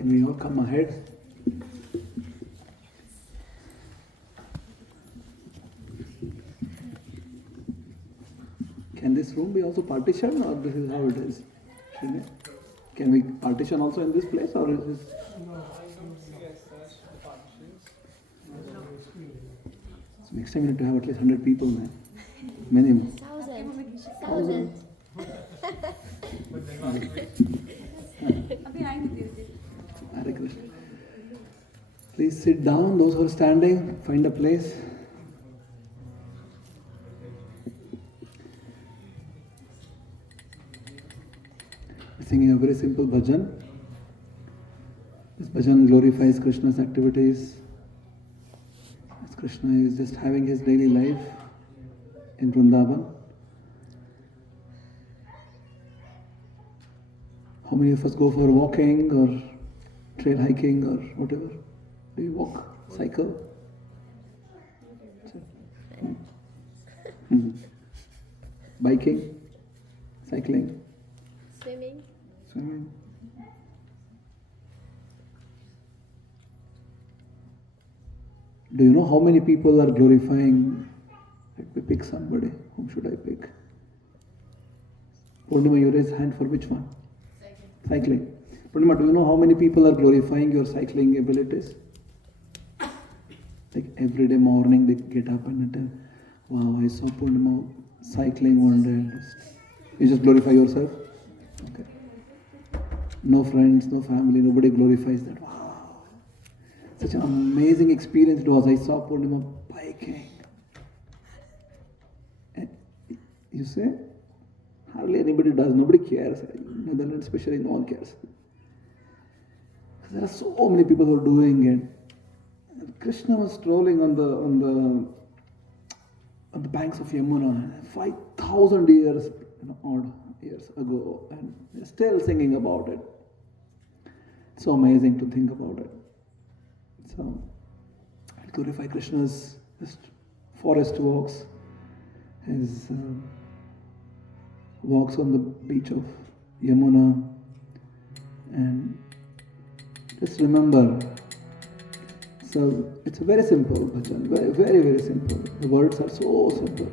Can we all come ahead? Can this room be also partitioned, or this is how it is? Can we partition also in this place, or is this? No, I don't see as such partitions. So next time you need to have at least 100 people, man. Minimum. Thousand. But then last week, Hare Krishna. Please sit down, those who are standing, find a place. We're singing a very simple bhajan. This bhajan glorifies Krishna's activities. As Krishna is just having his daily life in Vrindavan. How many of us go for walking or trail hiking or whatever? Do you walk, cycle? Biking, cycling, swimming. Do you know how many people are glorifying? Let me pick somebody. Whom should I pick? Purnima, you raise hand for which one? Cycling. Purnima, do you know how many people are glorifying your cycling abilities? Like every day morning they get up and tell, wow, I saw Purnima cycling one day. You just glorify yourself? Okay. No friends, no family, nobody glorifies that. Wow. Such an amazing experience it was. I saw Purnima biking. And you say, hardly anybody does, nobody cares. In Netherlands especially, no one cares. There are so many people who are doing it. And Krishna was strolling on the banks of Yamuna 5,000 years, odd years ago, and they're still singing about it. It's so amazing to think about it. So, I'll glorify Krishna's forest walks, his walks on the beach of Yamuna, and just remember. So it's a very simple bhajan, very, very, very simple. The words are so simple.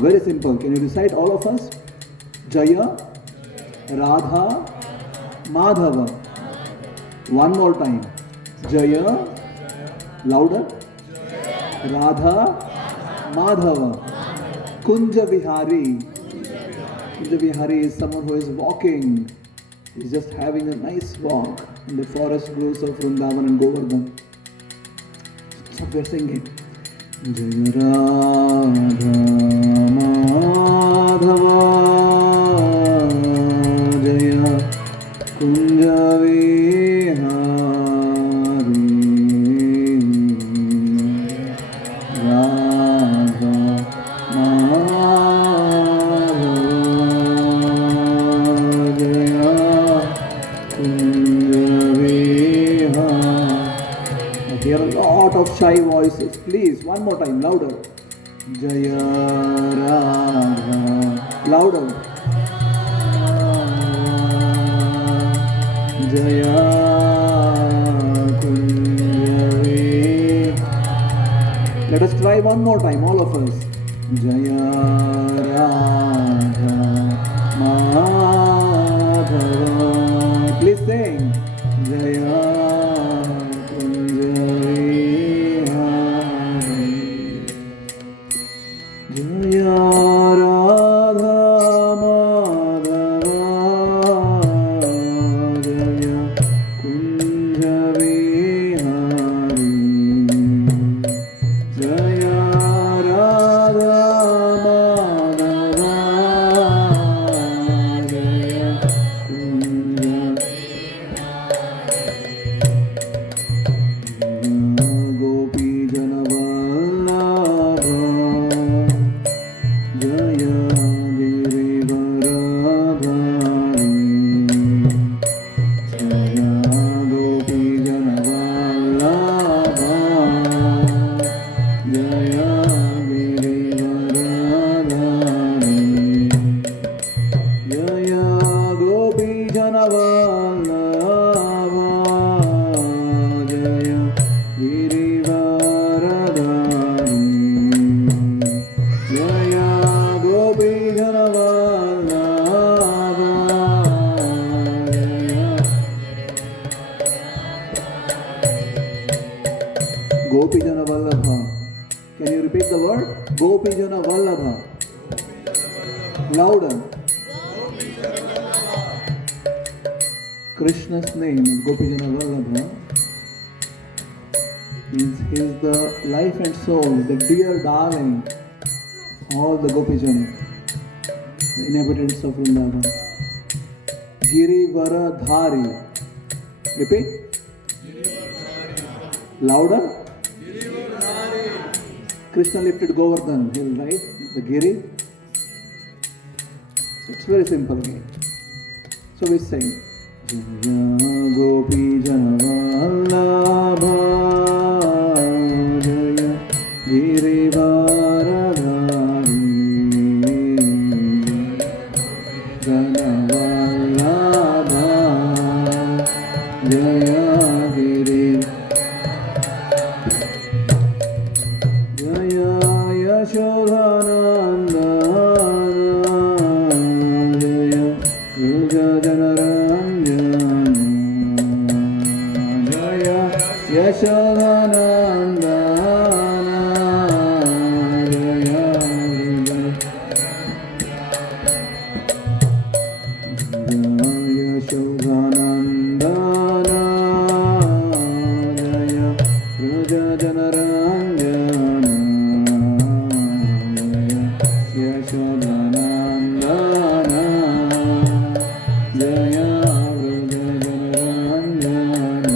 Very simple. Can you recite all of us? Jaya, Radha, Madhava. One more time. Jaya, louder. Radha, Madhava. Kunja Vihari. Kunja Vihari is someone who is walking. He's just having a nice walk in the forest groves of Vrindavan and Govardhan. That's what we're singing. Jaya Radha Madhava Jaya Kunja Vihari Radha Madhava Jaya Kunja Vihari. I hear a lot of shy voices. Please, one more time, louder. Jaya Radha. Louder. Jaya Kunjavi. Let us try one more time, all of us. Jaya Radha Madhava. Please sing. Jaya Radha Jaya Girivaradhari Jaya Gopi Janavallabha Jaya Girivaradhari Jaya Gopi Janavallabha Jaya Girivaradhari Jaya Gopi Janavallabha Jaya Gopi Janavallabha. Can you repeat the word? Gopi Janavallabha. Louder. Krishna's name is Gopi Janavallabha. Means he is the life and soul, the dear darling, all the Gopijana, the inhabitants of Vrindavan. Girivaradhari. Repeat. Louder. Krishna lifted Govardhan hill, right? The Giri. So it's very simple again. So we sing. Jaya Gopi Janavallabha Jaya Girivaradhari Janavallabha Jaya Giri Jaya Yashodhanandana Jaya Rujajanaranyana Jaya Yashodhanandana Jaya Yashodhanandana Jaya Rujajanaranyana Jaya Yashodhanandana Jaya Rujajanaranyana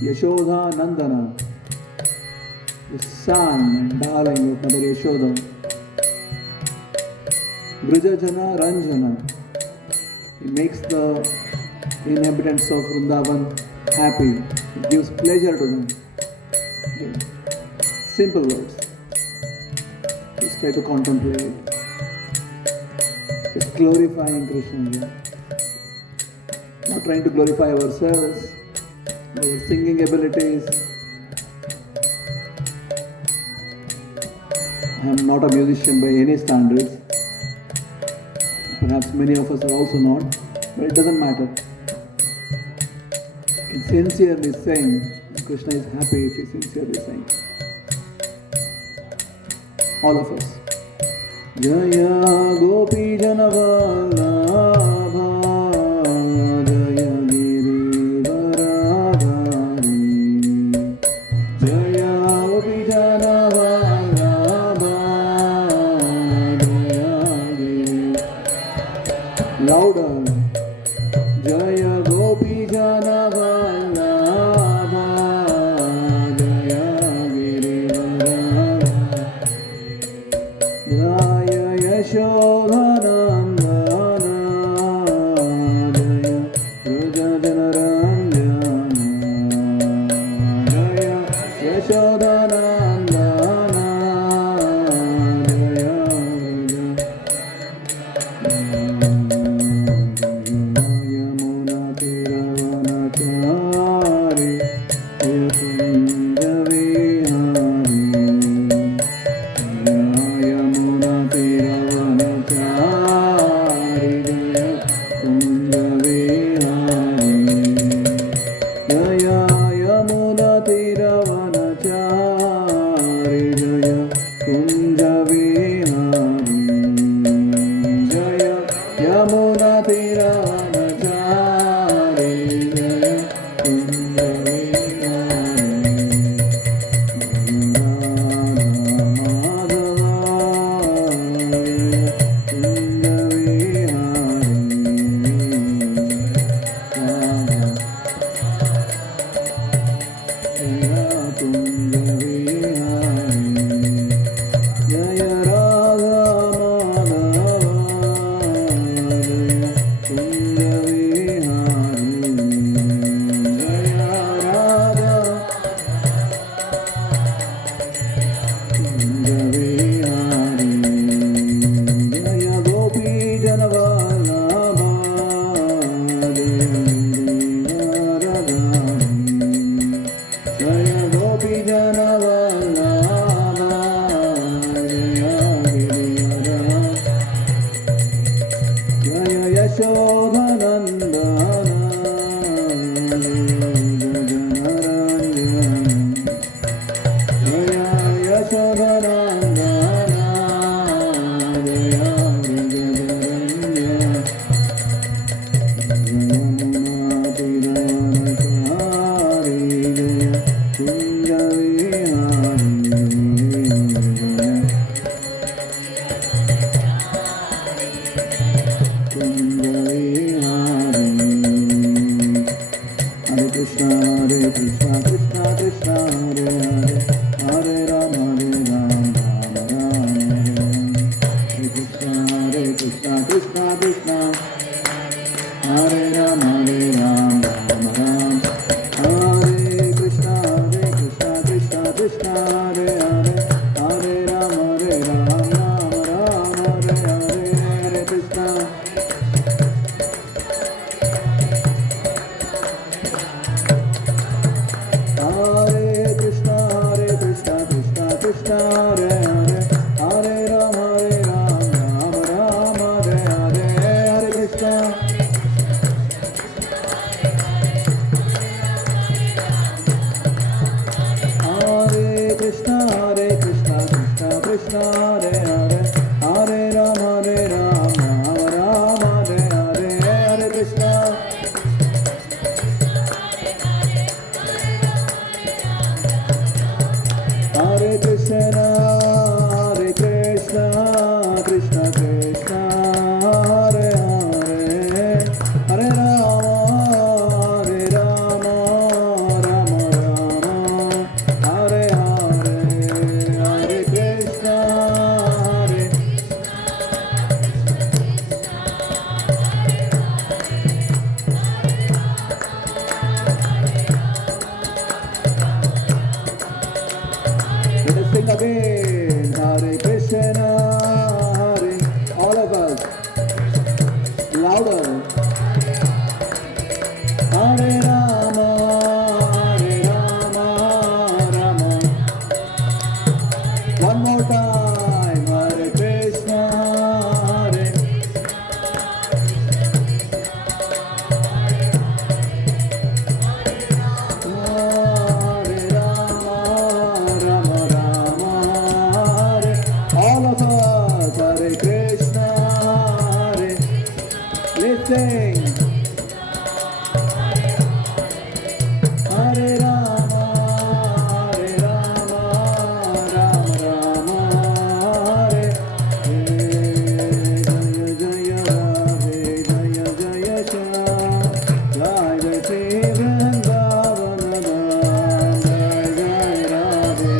Yashodha Nandana, the son and darling of Mother Yashoda. Vrajajana Ranjana, he makes the inhabitants of Vrindavan happy. It gives pleasure to them. Okay. Simple words. Just try to contemplate. Just glorifying Krishna here. Not trying to glorify ourselves, our singing abilities. I am not a musician by any standards. Perhaps many of us are also not, but it doesn't matter. You can sincerely sing. Krishna is happy if you sincerely sing. All of us. Jaya Gopi Janavallabha Jaya Girivaradhari Jaya Gopi Janavallabha Jaya Girivaradhari Louder. Jaya Gopi Janavallabha Jaya Girivaradhari Jaya Yashodhanandana Jaya Rujajanaranyana Jaya Yashodhanandana Jaya Yamuna Tiravanachari Jaya Kunjavihari Yamuna Tiravanachari Hare Hare, Hare Rama, Rama Hare Hare, Hare Krishna. Hare Krishna, Hare Krishna, Krishna Krishna, Hare Hare, Hare Rama, Rama Rama, Hare Hare, Hare Krishna, Hare Let us sing again. Hare Krishna, Hare. All of us. Louder. Hare Rama, Rama. One more time. Hare Krishna, Hare. Hare Rama, Rama, Hare. All of us, Hare Krishna, Hare. Let's sing. Hare Rama, Rama, Rama, Hare. Jaya Radhe, Jaya Jaya Shyam, Jaya Shri Vrindavan Dham, Jaya Radhe.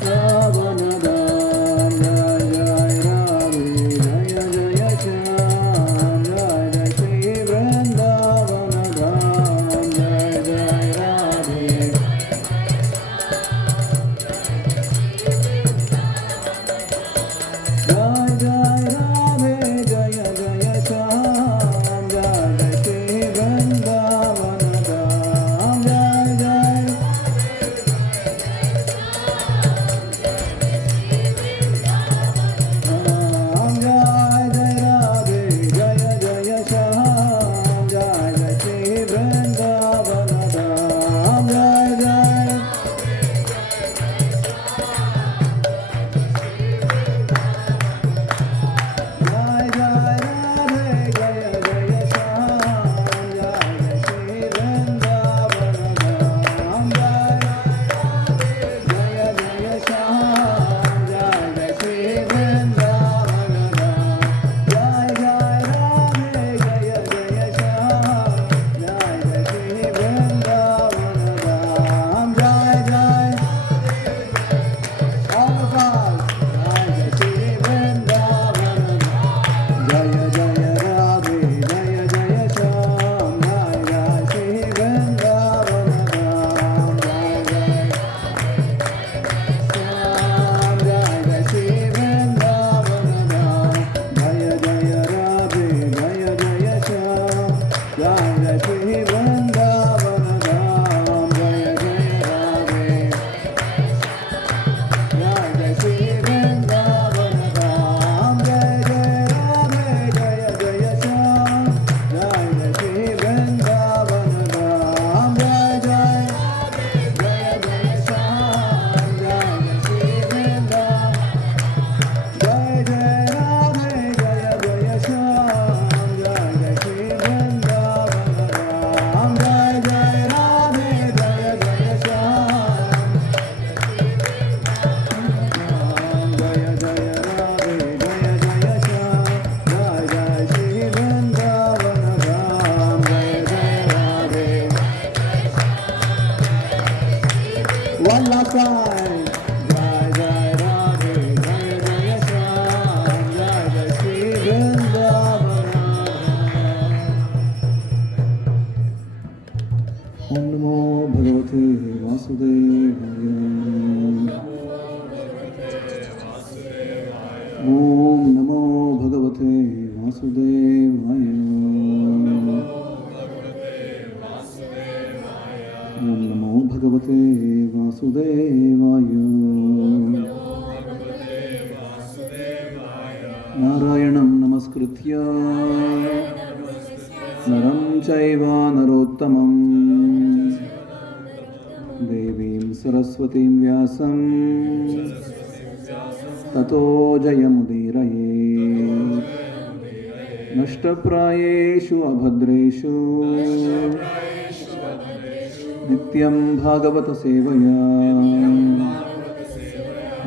Vrindavan Dham, Jaya Radhe, Jaya Jaya Shyam, Jaya Shri Vrindavan Dham, Jaya Radhe. Jai Jai Radhe, Jaya Jaya Shyam, Jaya Shri Vrindavan Dham, Jai Jai. Ram Jai Jai Radhe, Jaya Jaya Shyam, Jaya Shri Vrindavan Dham, Jai Jai. Jai Jai Radhe, Jaya Jaya Shyam, Jaya Shri Vrindavan Dham, Jai Jaya Jaya Shyam, Jaya Shri Vrindavan Dham, Jai Jai Radhe, Jaya Jaya Shyam, Jaya Shri Vrindavan Dham, Jai Jai. All of us, Jaya Shri Vrindavan Dham. Jaya Jaya Radhe, Jaya Jaya Shyam, Jaya Shri Vrindavan Dham, Jaya Jaya Shyam, Jaya Shri Vrindavan Dham, Jaya Jaya Radhe, Jaya Jaya Shyam, Jaya Shri Vrindavan Dham, Jaya Jaya Radhe. Jaya Shri Vrindavan Dham, Jaya Jaya Radhe, Jaya Jaya Shyam, Jaya Shri Vrindavan Dham, Jaya Jaya, Jaya Jaya Shyam, Jaya Shri Vrindavan, Jaya Jaya Radhe, Jaya Jaya Shyam, Jaya Shri Vrindavan Dham, Jaya Jaya Radhe, Jaya Jaya Shyam. Jaya Jaya Radhe, Jaya Jaya Shyam, Jaya Shri Vrindavan Dham, Jaya Jaya Radhe. One last time. Jaya Jaya Radhe, Jaya Jaya Shyam, Jaya Shri Vrindavan Dham. Om Namo Bhagavate Vasudevaya. Om Namo Bhagavate Vasudevaya. Om Namo Bhagavate Vasudevaya. Narayanam Namaskritya Naram Chaiva Narottamam Devim सरस्वतीं व्यासं ततो जयमुदीरये नष्टप्रायेषु अभद्रेषु नित्यं भागवत सेवया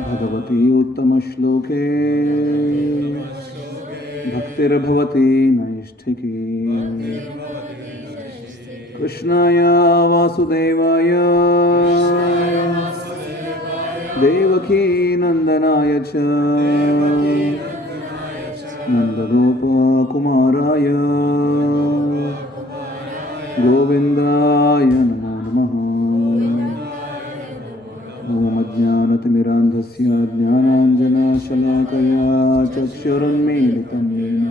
भगवती उत्तमश्लोके भक्तिर्भवति नैष्ठिकी कृष्णाय वासुदेवाय देवकी नंदनाय च नन्दगोपकुमाराय गोविन्दाय नमो नमः। ॐ अज्ञानतिमिरान्धस्य ज्ञानाञ्जनशलाकया चक्षुरुन्मीलितं येन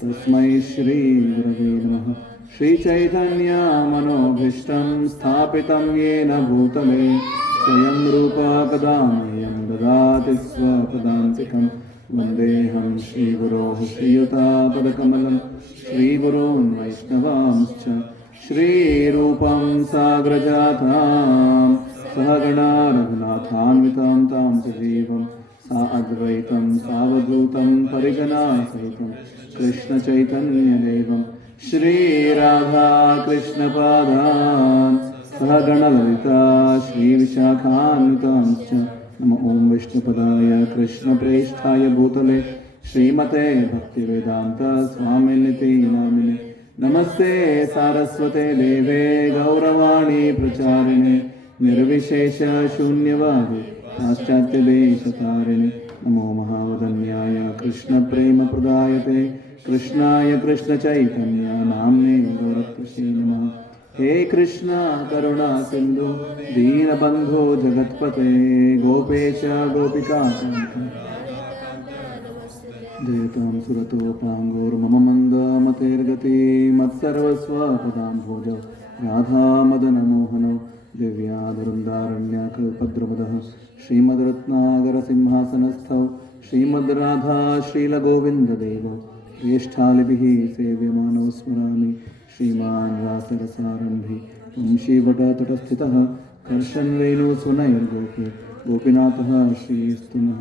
तस्मै श्रीगुरवे नमः। श्रीचैतन्यमनोभीष्टं स्थापितं येन भूतले स्वयं रूपा कदा मह्यं ददाति स्वपदान्तिकं वन्देऽहं श्रीगुरोः श्रीयुतापदकमलं श्रीगुरून् वैष्णवांश्च श्रीरूपं साग्रजातां सहगणा रघुनाथान्वितां तां सजीवं सा अद्वैतं सावधूतं परिजनासहितं कृष्णचैतन्यदेवं श्रीराधा कृष्णपादान् सहगणललिता श्रीविशाखान्वितांश्च नमो ॐ विष्णुपदाय कृष्णप्रेष्ठाय भूतले श्रीमते भक्तिवेदान्त स्वामिनिति नामिने नमस्ते सारस्वते देवे गौरवाणी प्रचारिणे निर्विशेष शून्यवादी पाश्चात्यदेशतारिणे नमो महावदन्याय कृष्णप्रेमप्रदायते कृष्णाय कृष्णचैतन्य नाम्ने गौरक्षसे नमः। हे कृष्ण करुणा सिंधु दीनबंधो जगत्पते गोपेश गोपिकाकान्त जयतां सुरतोपाङ्गोर्मम मन्दमतेर्गति मत्सर्वस्वपदाम्भोज राधामदनमोहनो दिव्याधरुन्दारण्यकल्पद्रुमदः श्रीमद्रत्नागरसिंहासनस्थौ श्रीमद्राधा श्रीलगोविन्ददेवो ज्येष्ठालिभिः सेव्यमानो स्मरामि श्रीमान् रासरसारम्भि वंशीवटतटस्थितः कर्षन्वेणुसुनैर्गोपे गोपीनाथः श्रीस्तुनः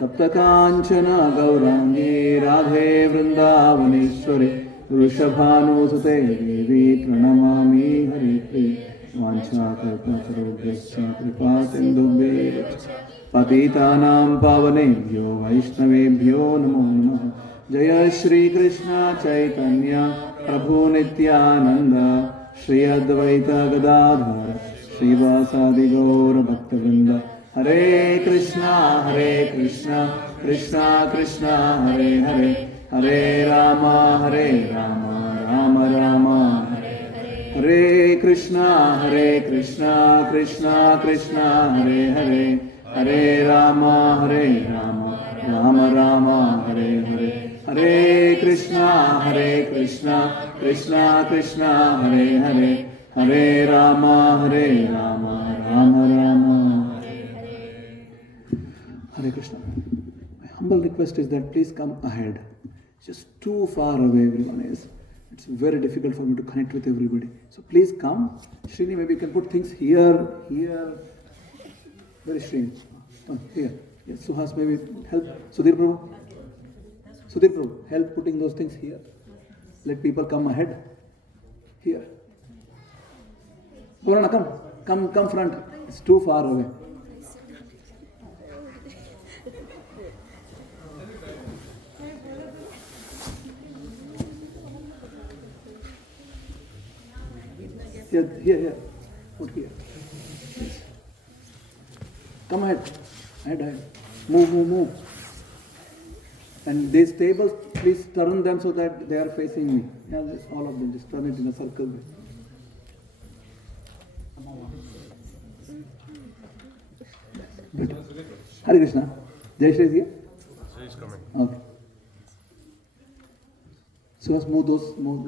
तप्तकाञ्चन गौराङ्गे राधे वृन्दावनेश्वरे वृषभानुसुते देवी प्रणमामि हरिप्रिये वाञ्छाकल्पतरुभ्यश्च कृपासिन्धुभ्येव च पतितानां पावनेभ्यो वैष्णवेभ्यो नमो नमः। जय श्री कृष्ण चैतन्य प्रभु नित्यानंद श्री अद्वैत गदाधर श्रीवासादि गौर भक्तवृंद हरे कृष्णा कृष्णा कृष्णा हरे हरे हरे राम राम राम हरे Krishna Krishna Krishna Hare Hare Hare Ram Ram Ram Hare Hare Hare Krishna Krishna Krishna Hare Hare Hare Ram Ram Ram Hare Krishna. My humble request is that please come ahead. Just too far away everyone is. It's very difficult for me to connect with everybody. So please come. Srini, maybe you can put things here. Very strange. Here. Yes, Suhas, maybe help. Sudhir Prabhu, help putting those things here. Let people come ahead. Here. Purana, come front. It's too far away. Here. Put here. Yes. Come ahead. Move. And these tables, please turn them so that they are facing me. Yeah, all of them. Just turn it in a circle. Good. Hare Krishna. Jai Shri is here? Shri is coming. Okay. So let's move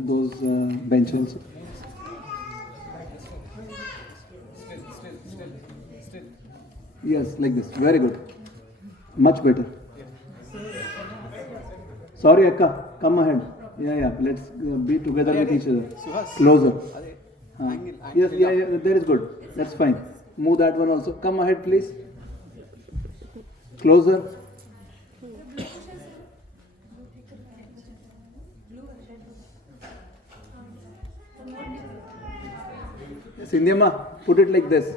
those bench also. Still. Yes, like this. Very good. Much better. Sorry, Akka. Come ahead. Yeah. Let's be together with each other. Closer. Yes, there is good. That's fine. Move that one also. Come ahead, please. Closer. Yes, Indiama, put it like this.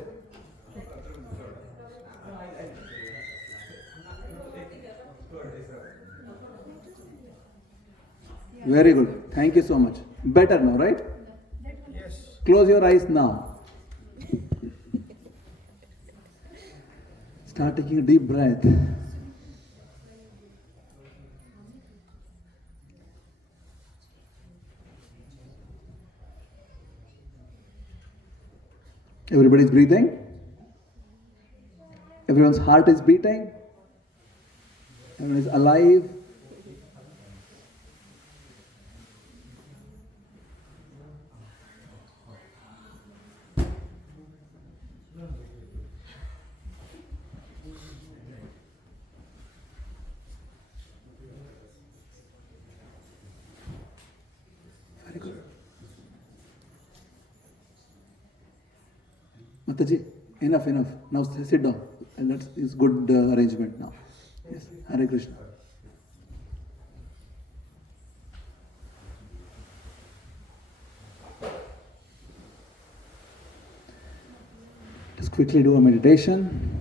Very good. Thank you so much. Better now, right? Yes. Close your eyes now. Start taking a deep breath. Everybody's breathing. Everyone's heart is beating. Everyone is alive. Very good. Mataji, enough. Now sit down. And that's is good arrangement now. Yes, Hare Krishna. Just quickly do a meditation.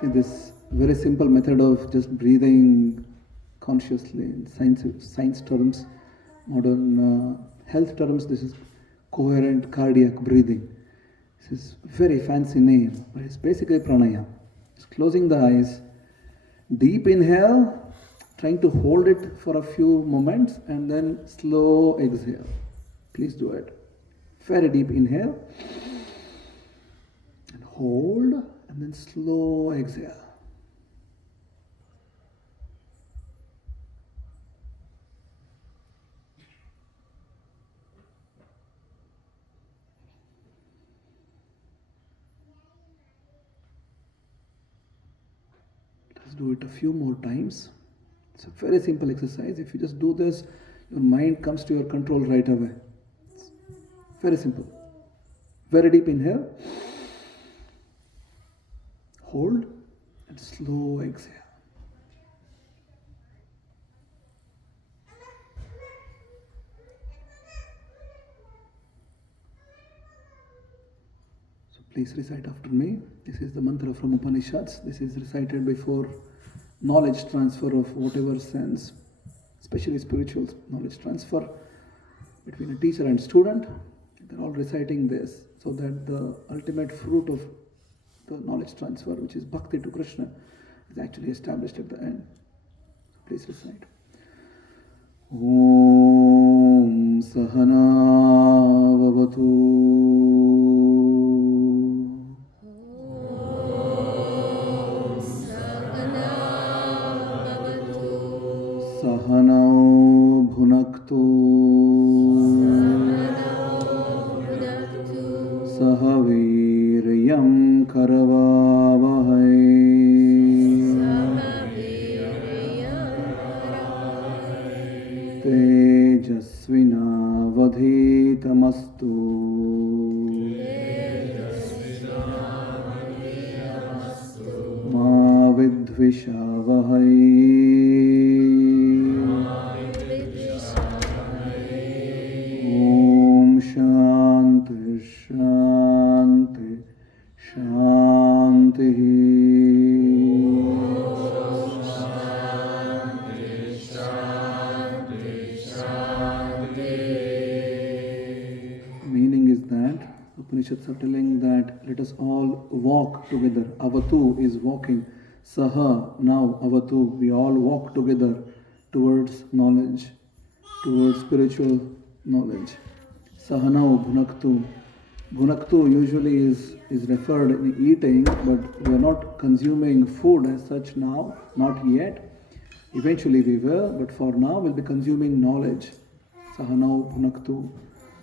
See this very simple method of just breathing consciously in science terms, modern health terms. This is coherent cardiac breathing. This is very fancy name, but it's basically pranayama. Just closing the eyes, deep inhale, trying to hold it for a few moments, and then slow exhale. Please do it. Very deep inhale, and hold, and then slow exhale. Let's do it a few more times. It's a very simple exercise. If you just do this, your mind comes to your control right away. It's very simple. Very deep inhale. Hold and slow exhale. So please recite after me. This is the mantra from Upanishads. This is recited before knowledge transfer of whatever sense, especially spiritual knowledge transfer between a teacher and student. They're all reciting this so that the ultimate fruit of the knowledge transfer, which is Bhakti to Krishna, is actually established at the end. Please recite. Om Sahana Vavatu Sahanao Bhunaktu Sahaviryam Karavavahai Tejasvinavadhitamastu Ma Vidvishavahai Om Shanti Shanti Shanti Meaning is that Upanishads are telling that let us all walk together. Avatu is walking. Saha, now Avatu, we all walk together towards knowledge, towards spiritual knowledge. Sahanau Bhunaktu. Bhunaktu usually is referred in eating, but we are not consuming food as such now, not yet. Eventually we will, but for now we'll be consuming knowledge. Sahanau Bhunaktu.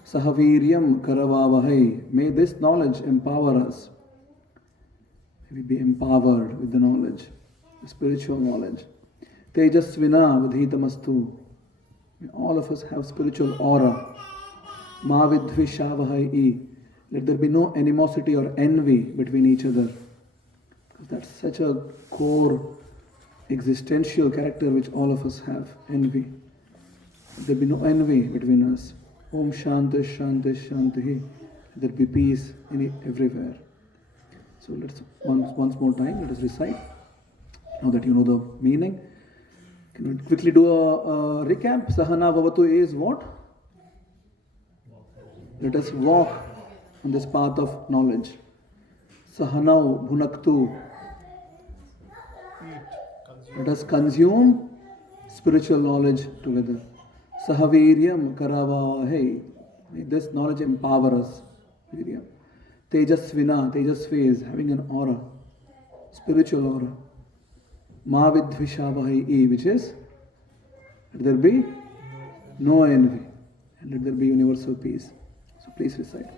Sahaviryam Karavavahai. May this knowledge empower us. we be empowered with the knowledge, the spiritual knowledge. Tejasvina vadhitamastu. May all of us have spiritual aura. Ma vidvishavahai. Let there be no animosity or envy between each other. Because that's such a core existential character which all of us have, envy. Let there be no envy between us. Om Shanti Shanti Shanti. Let there be peace everywhere. So let's once more time, let us recite. Now that you know the meaning, can we quickly do a recap? Sahana Bhavatu is what? Let us walk on this path of knowledge. Sahanau Bhunaktu. Let us consume spiritual knowledge together. Sahaviryam Karavavahe. May this knowledge empower us. Viryam. Tejasvina. Tejasvi is having an aura. Spiritual aura. Ma vidvishavahai, which is let there be no envy and let there be universal peace. So please recite.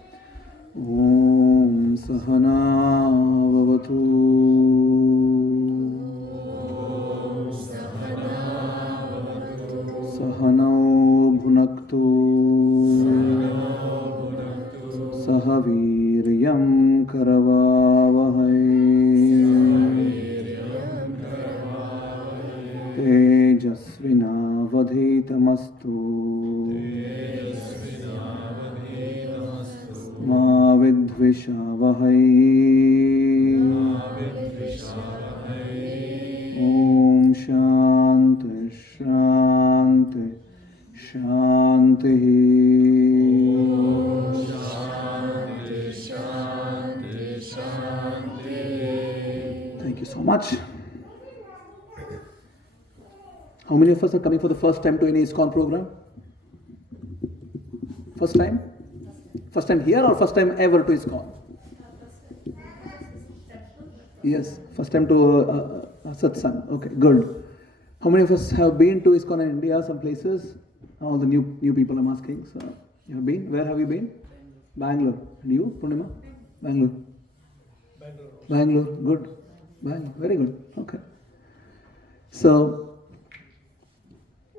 Om Sahana Vavatu. Sahanau Bhunaktu. Sahaviryam Karavavahai. Tejasvina vadhitamastu. Ma vidvishavahai. Om Shanti Shanti Shanti. Thank you so much. How many of us are coming for the first time to any ISKCON program? First time? First time here or first time ever to ISKCON? Yes, first time to satsang. Okay, good. How many of us have been to ISKCON in India, some places? All the new people I'm asking. So, you have been? Where have you been? Bangalore. And you, Purnima? Bangalore. Bangalore. Good. Bangalore. Very good. Okay. So,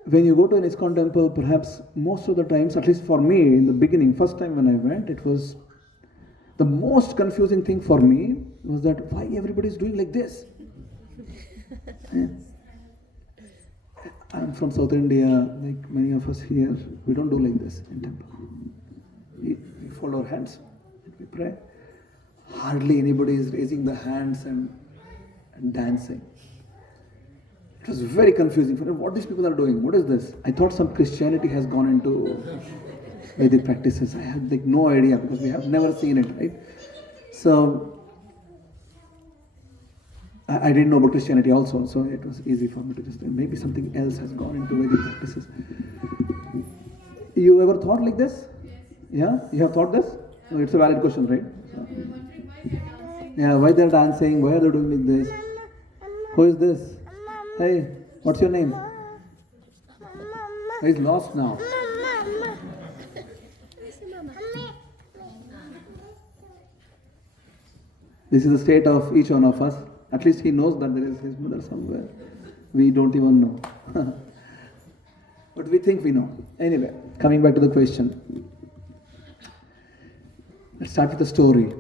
when you go to an ISKCON temple, perhaps most of the times, at least for me, in the beginning, first time when I went, it was the most confusing thing for me was that why everybody is doing like this? Yeah. I'm from South India, like many of us here, we don't do like this in temple. We fold our hands and we pray. Hardly anybody is raising the hands and dancing. It was very confusing for me. What these people are doing? What is this? I thought some Christianity has gone into Vedic practices. I had like no idea because we have never seen it, right? So I didn't know about Christianity also, so it was easy for me to just maybe something else has gone into Vedic practices. You ever thought like this? Yeah? You have thought this? No, it's a valid question, right? So, yeah, why they're dancing? Why are they doing like this? Who is this? Hey, what's your name? He's lost now. This is the state of each one of us. At least he knows that there is his mother somewhere. We don't even know. But we think we know. Anyway, coming back to the question. Let's start with the story.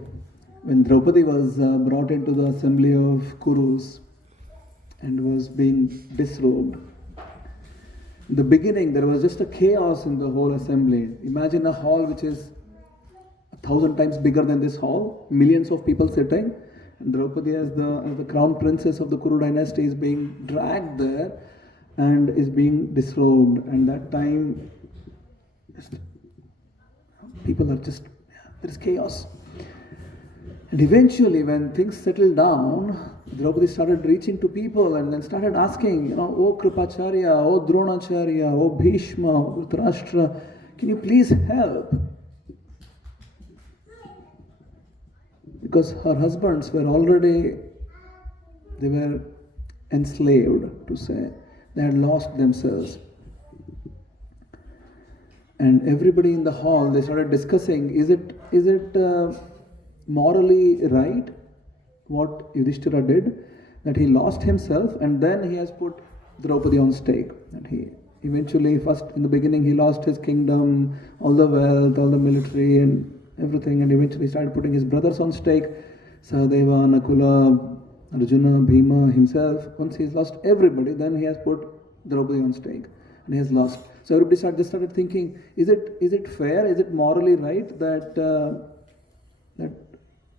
When Draupadi was brought into the assembly of Kurus and was being disrobed, in the beginning there was just a chaos in the whole assembly. Imagine a hall which is 1,000 times bigger than this hall, millions of people sitting, and Draupadi as the crown princess of the Kuru dynasty is being dragged there and is being disrobed. And that time, people are just, there is chaos. And eventually when things settled down, Draupadi started reaching to people and then started asking, oh Kripacharya, oh Dronacharya, oh Bhishma, oh Dhritarashtra, can you please help? Because her husbands were already, they were enslaved, to say. They had lost themselves. And everybody in the hall, they started discussing, is it morally right? what Yudhishthira did, that he lost himself and then he has put Draupadi on stake. And he eventually, first in the beginning, he lost his kingdom, all the wealth, all the military and everything, and eventually started putting his brothers on stake. Sahadeva, Nakula, Arjuna, Bhima, himself. Once he's lost everybody, then he has put Draupadi on stake and he has lost. So everybody started thinking, is it fair, is it morally right that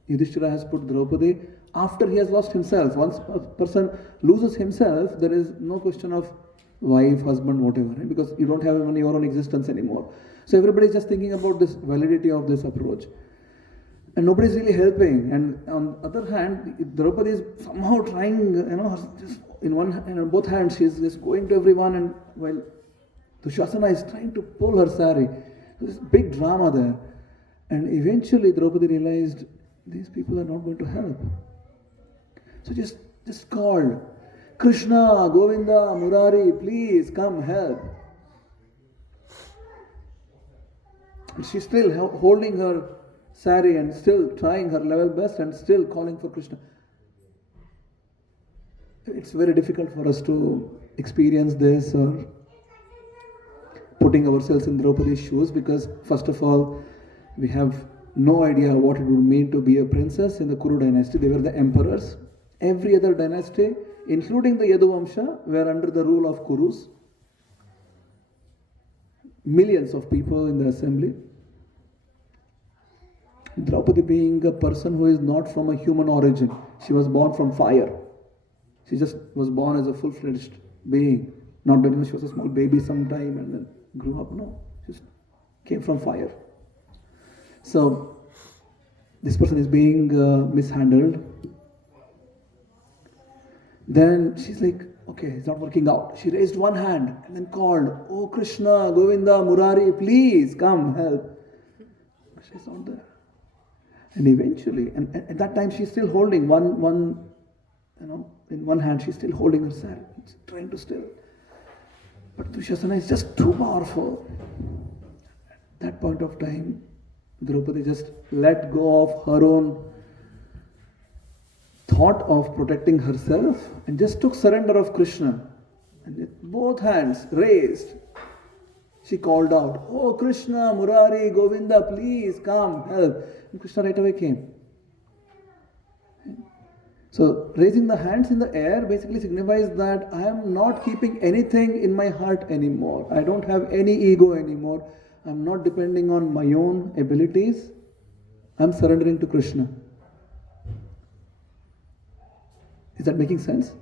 Yudhishthira has put Draupadi after he has lost himself? Once a person loses himself, there is no question of wife, husband, whatever, right? Because you don't have even your own existence anymore. So everybody is just thinking about this validity of this approach. And nobody is really helping. And on the other hand, Draupadi is somehow trying, just in both hands, she is just going to everyone, and while Dushasana is trying to pull her sari. There's big drama there. And eventually Draupadi realized these people are not going to help. So just called, Krishna, Govinda, Murari, please come help. And she's still holding her sari and still trying her level best and still calling for Krishna. It's very difficult for us to experience this or putting ourselves in Draupadi's shoes, because first of all, we have no idea what it would mean to be a princess in the Kuru dynasty. They were the emperors. Every other dynasty, including the Yaduvamsha, were under the rule of Kurus. Millions of people in the assembly. Draupadi being a person who is not from a human origin. She was born from fire. She just was born as a full-fledged being. Not that she was a small baby sometime and then grew up. No, she just came from fire. So, this person is being mishandled. Then she's like, okay, it's not working out. She raised one hand and then called, oh Krishna, Govinda, Murari, please come help. She's not there. And eventually, and at that time she's still holding one, in one hand she's still holding her sari, trying to still. But Dushasana is just too powerful. At that point of time, Draupadi just let go of her own thought of protecting herself and just took surrender of Krishna. And with both hands raised, she called out, oh Krishna, Murari, Govinda, please come, help. And Krishna right away came. So raising the hands in the air basically signifies that I am not keeping anything in my heart anymore. I don't have any ego anymore. I'm not depending on my own abilities. I'm surrendering to Krishna. Is that making sense?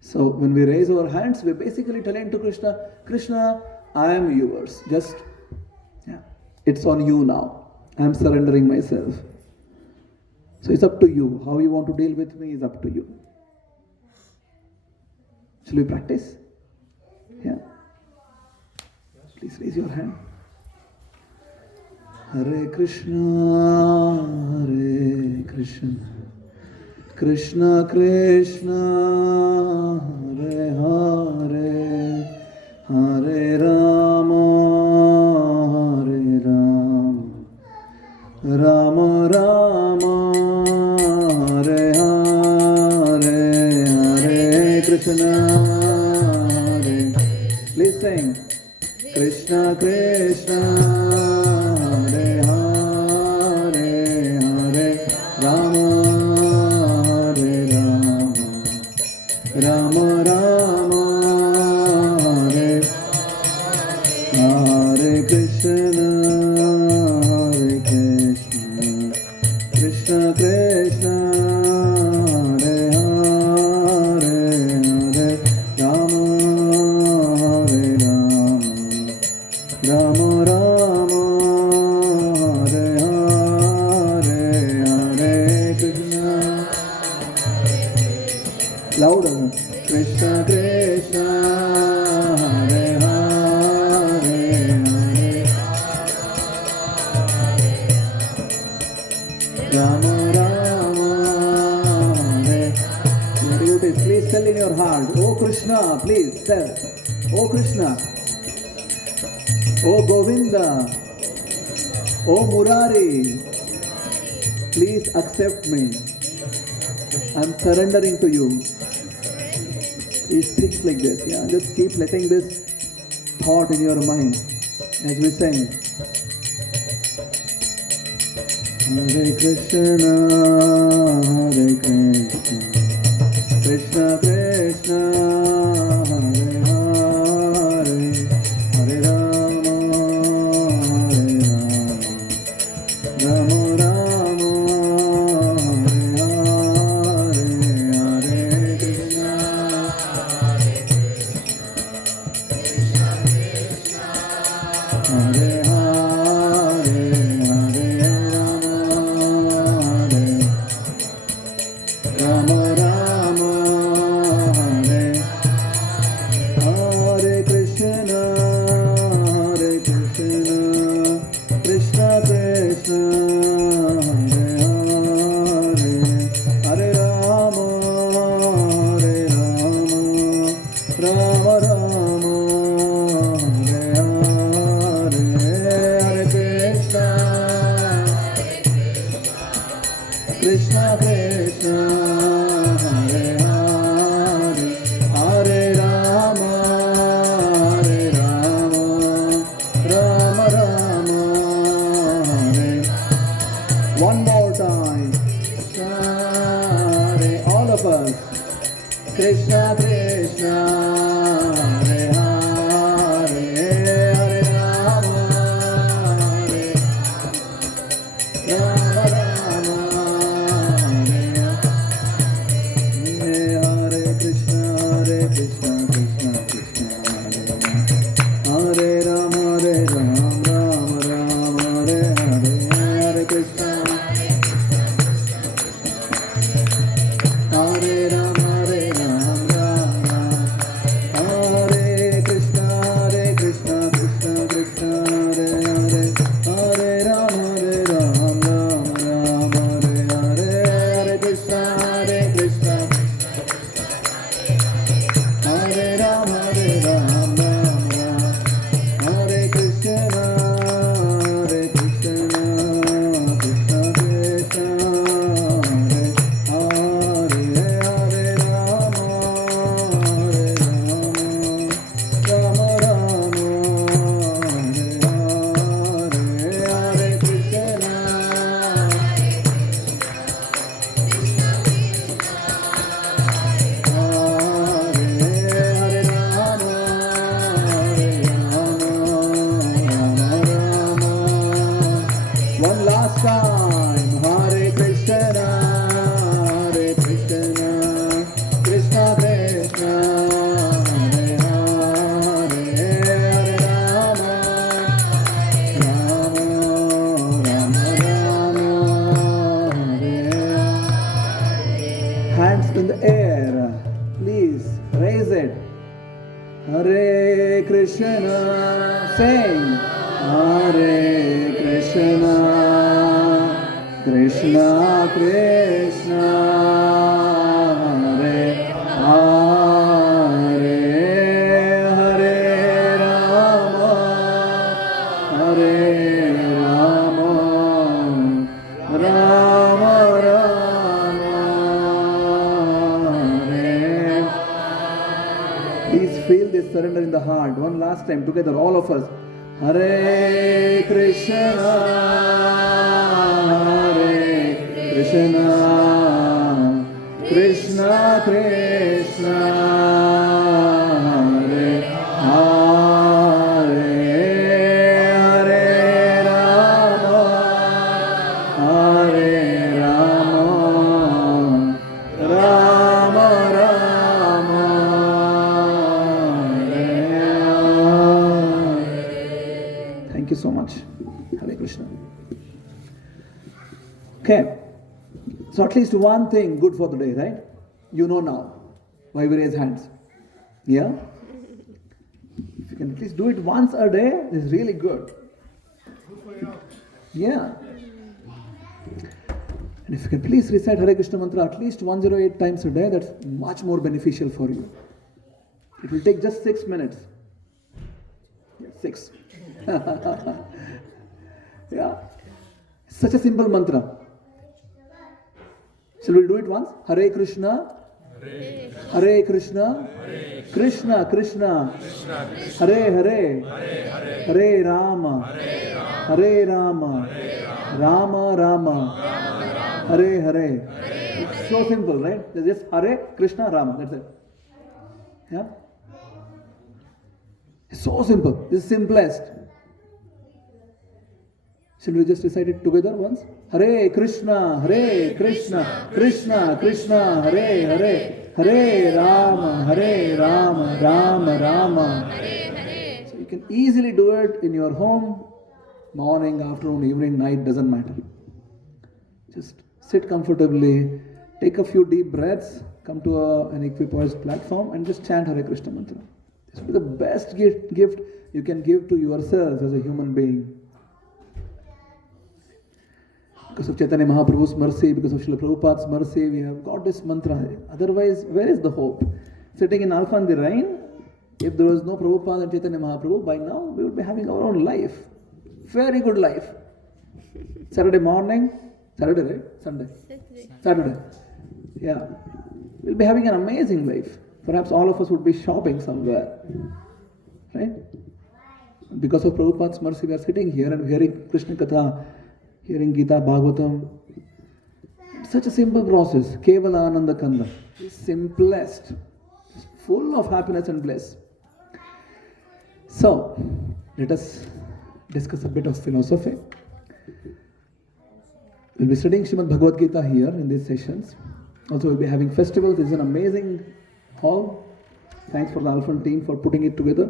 So when we raise our hands, we're basically telling to Krishna, Krishna, I am yours. It's on you now. I'm surrendering myself. So it's up to you. How you want to deal with me is up to you. Shall we practice? Yeah. Please raise your hand. Hare Krishna, Hare Krishna, Krishna Krishna, Hare Hare, Hare Rama, Hare Rama, Rama Rama, Hare Hare, Hare Krishna, Hare. Please sing. Krishna Krishna, Hare Hare, Hare Rama, Hare Rama, Rama Rama, Hare Hare Krishna, Hare Krishna, Krishna Krishna, Hare Hare, Hare Rama, Hare Rama, Rama Rama, Hare Hare, Hare Krishna. Louder. Krishna Krishna, Hare Hare, Hare Rama Rama, Hare. Your devotees, please tell in your heart, oh Krishna, please tell. Oh Krishna, oh Govinda, oh Murari, please accept me. I'm surrendering to you. These things like this, yeah. Just keep letting this thought in your mind as we sing. Hare Krishna, Hare Krishna, Krishna Krishna, Hare Hare, Hare Rama, Rama Rama, Hare Hare, Hare Krishna, Hare Hare, Rama Rama, Hare Krishna, Hare Krishna, Krishna Krishna, Hare Hare, Hare Rama, Rama Rama, Hare Hare, Hare Krishna, Krishna Krishna, Hare Hare, Hare Rama, Rama Rama, Hare. One more time. Hare, all of us. Krishna Krishna, Hare Hare, Hare Rama, Rama Rama, Hare Krishna, Krishna Krishna, Hare Rama, Rama Rama, Hare Hare, Hare Krishna, Hare Rama, Hare Krishna, Krishna Krishna, Hare Hare, Hare Rama, Rama Rama, Hare Hare, Hare Krishna, Hare Rama, Hare Krishna, Krishna Krishna, Hare Hare, Hare Rama, Rama Rama, Hare Krishna, one last time. Hare Krishna, Krishna Krishna, Hare Hare, Hare Rama, Rama Rama, Hare. Hands in the air, please raise it. Hare Krishna, sing. Hare Krishna, Krishna Krishna, Hare Hare, Hare Rama, Hare Rama, Rama Rama, Hare. Please feel this surrender in the heart. One last time together, all of us. Hare Krishna, Krishna Krishna, Hare Hare, Hare Rama, Hare Rama, Rama Rama, Hare. Thank you so much. Hare Krishna. Okay. So at least one thing good for the day, right? You know now why we raise hands. Yeah? If you can at least do it once a day, it's really good. Yeah. And if you can please recite Hare Krishna mantra at least 108 times a day, that's much more beneficial for you. It will take just 6 minutes. Yeah, 6. Yeah. Such a simple mantra. Shall we do it once? Hare Krishna, Hare Krishna, Krishna Krishna, Hare Hare, Hare Rama, Hare Rama, Rama Rama, Hare Hare. It's so simple, right? It's just Hare Krishna Rama. That's it. Yeah? It's so simple. It's simplest. Shall we just recite it together once? Hare Krishna, Krishna Krishna, Hare Hare, Hare Rama, Rama Rama. So you can easily do it in your home, morning, afternoon, evening, night, doesn't matter. Just sit comfortably, take a few deep breaths, come to an equipoised platform and just chant Hare Krishna mantra. This will be the best gift you can give to yourself as a human being. Because of Chaitanya Mahaprabhu's mercy, because of Srila Prabhupada's mercy, we have got this mantra. Otherwise, where is the hope? Sitting in Alphen, the Rijn, if there was no Prabhupada and Chaitanya Mahaprabhu, by now we would be having our own life. Very good life. Saturday morning, Saturday, right? Sunday? Saturday. Yeah. We'll be having an amazing life. Perhaps all of us would be shopping somewhere. Right? Because of Prabhupada's mercy, we are sitting here and hearing Krishna Katha, hearing Gita, Bhagavatam. It's such a simple process. Kevala Ananda Kanda. It's simplest. It's full of happiness and bliss. So, let us discuss a bit of philosophy. We'll be studying Srimad Bhagavad-gita here in these sessions. Also, we'll be having festivals. This is an amazing hall. Thanks for the Alphen team for putting it together.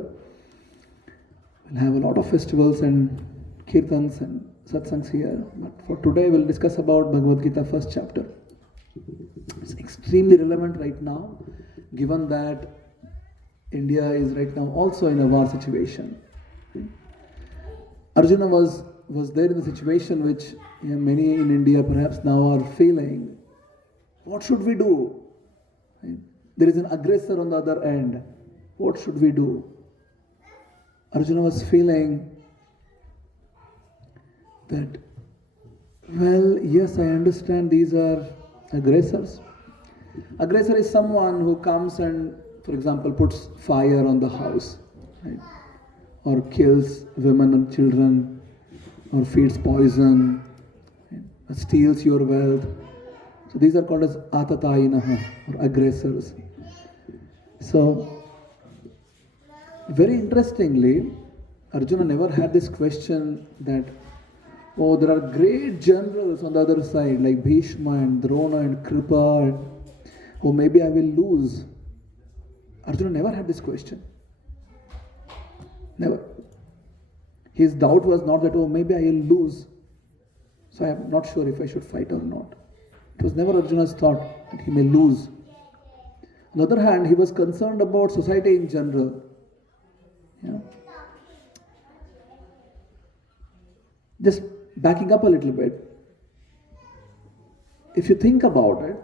We'll have a lot of festivals and kirtans and satsangs here. But for today, we'll discuss about Bhagavad-gita first chapter. It's extremely relevant right now, given that India is right now also in a war situation. Arjuna was there in the situation which many in India perhaps now are feeling. What should we do? Right? There is an aggressor on the other end. What should we do? Arjuna was feeling that, well, yes, I understand these are aggressors. Aggressor is someone who comes and, for example, puts fire on the house, right? Or kills women and children, or feeds poison, right? Or steals your wealth. So these are called as atatayinaha, or aggressors. So, very interestingly, Arjuna never had this question that, oh, there are great generals on the other side, like Bhishma and Drona and Kripa, and, oh, maybe I will lose. Arjuna never had this question. Never. His doubt was not that, oh, maybe I will lose, so I am not sure if I should fight or not. It was never Arjuna's thought that he may lose. On the other hand, he was concerned about society in general. Yeah. Just backing up a little bit. If you think about it,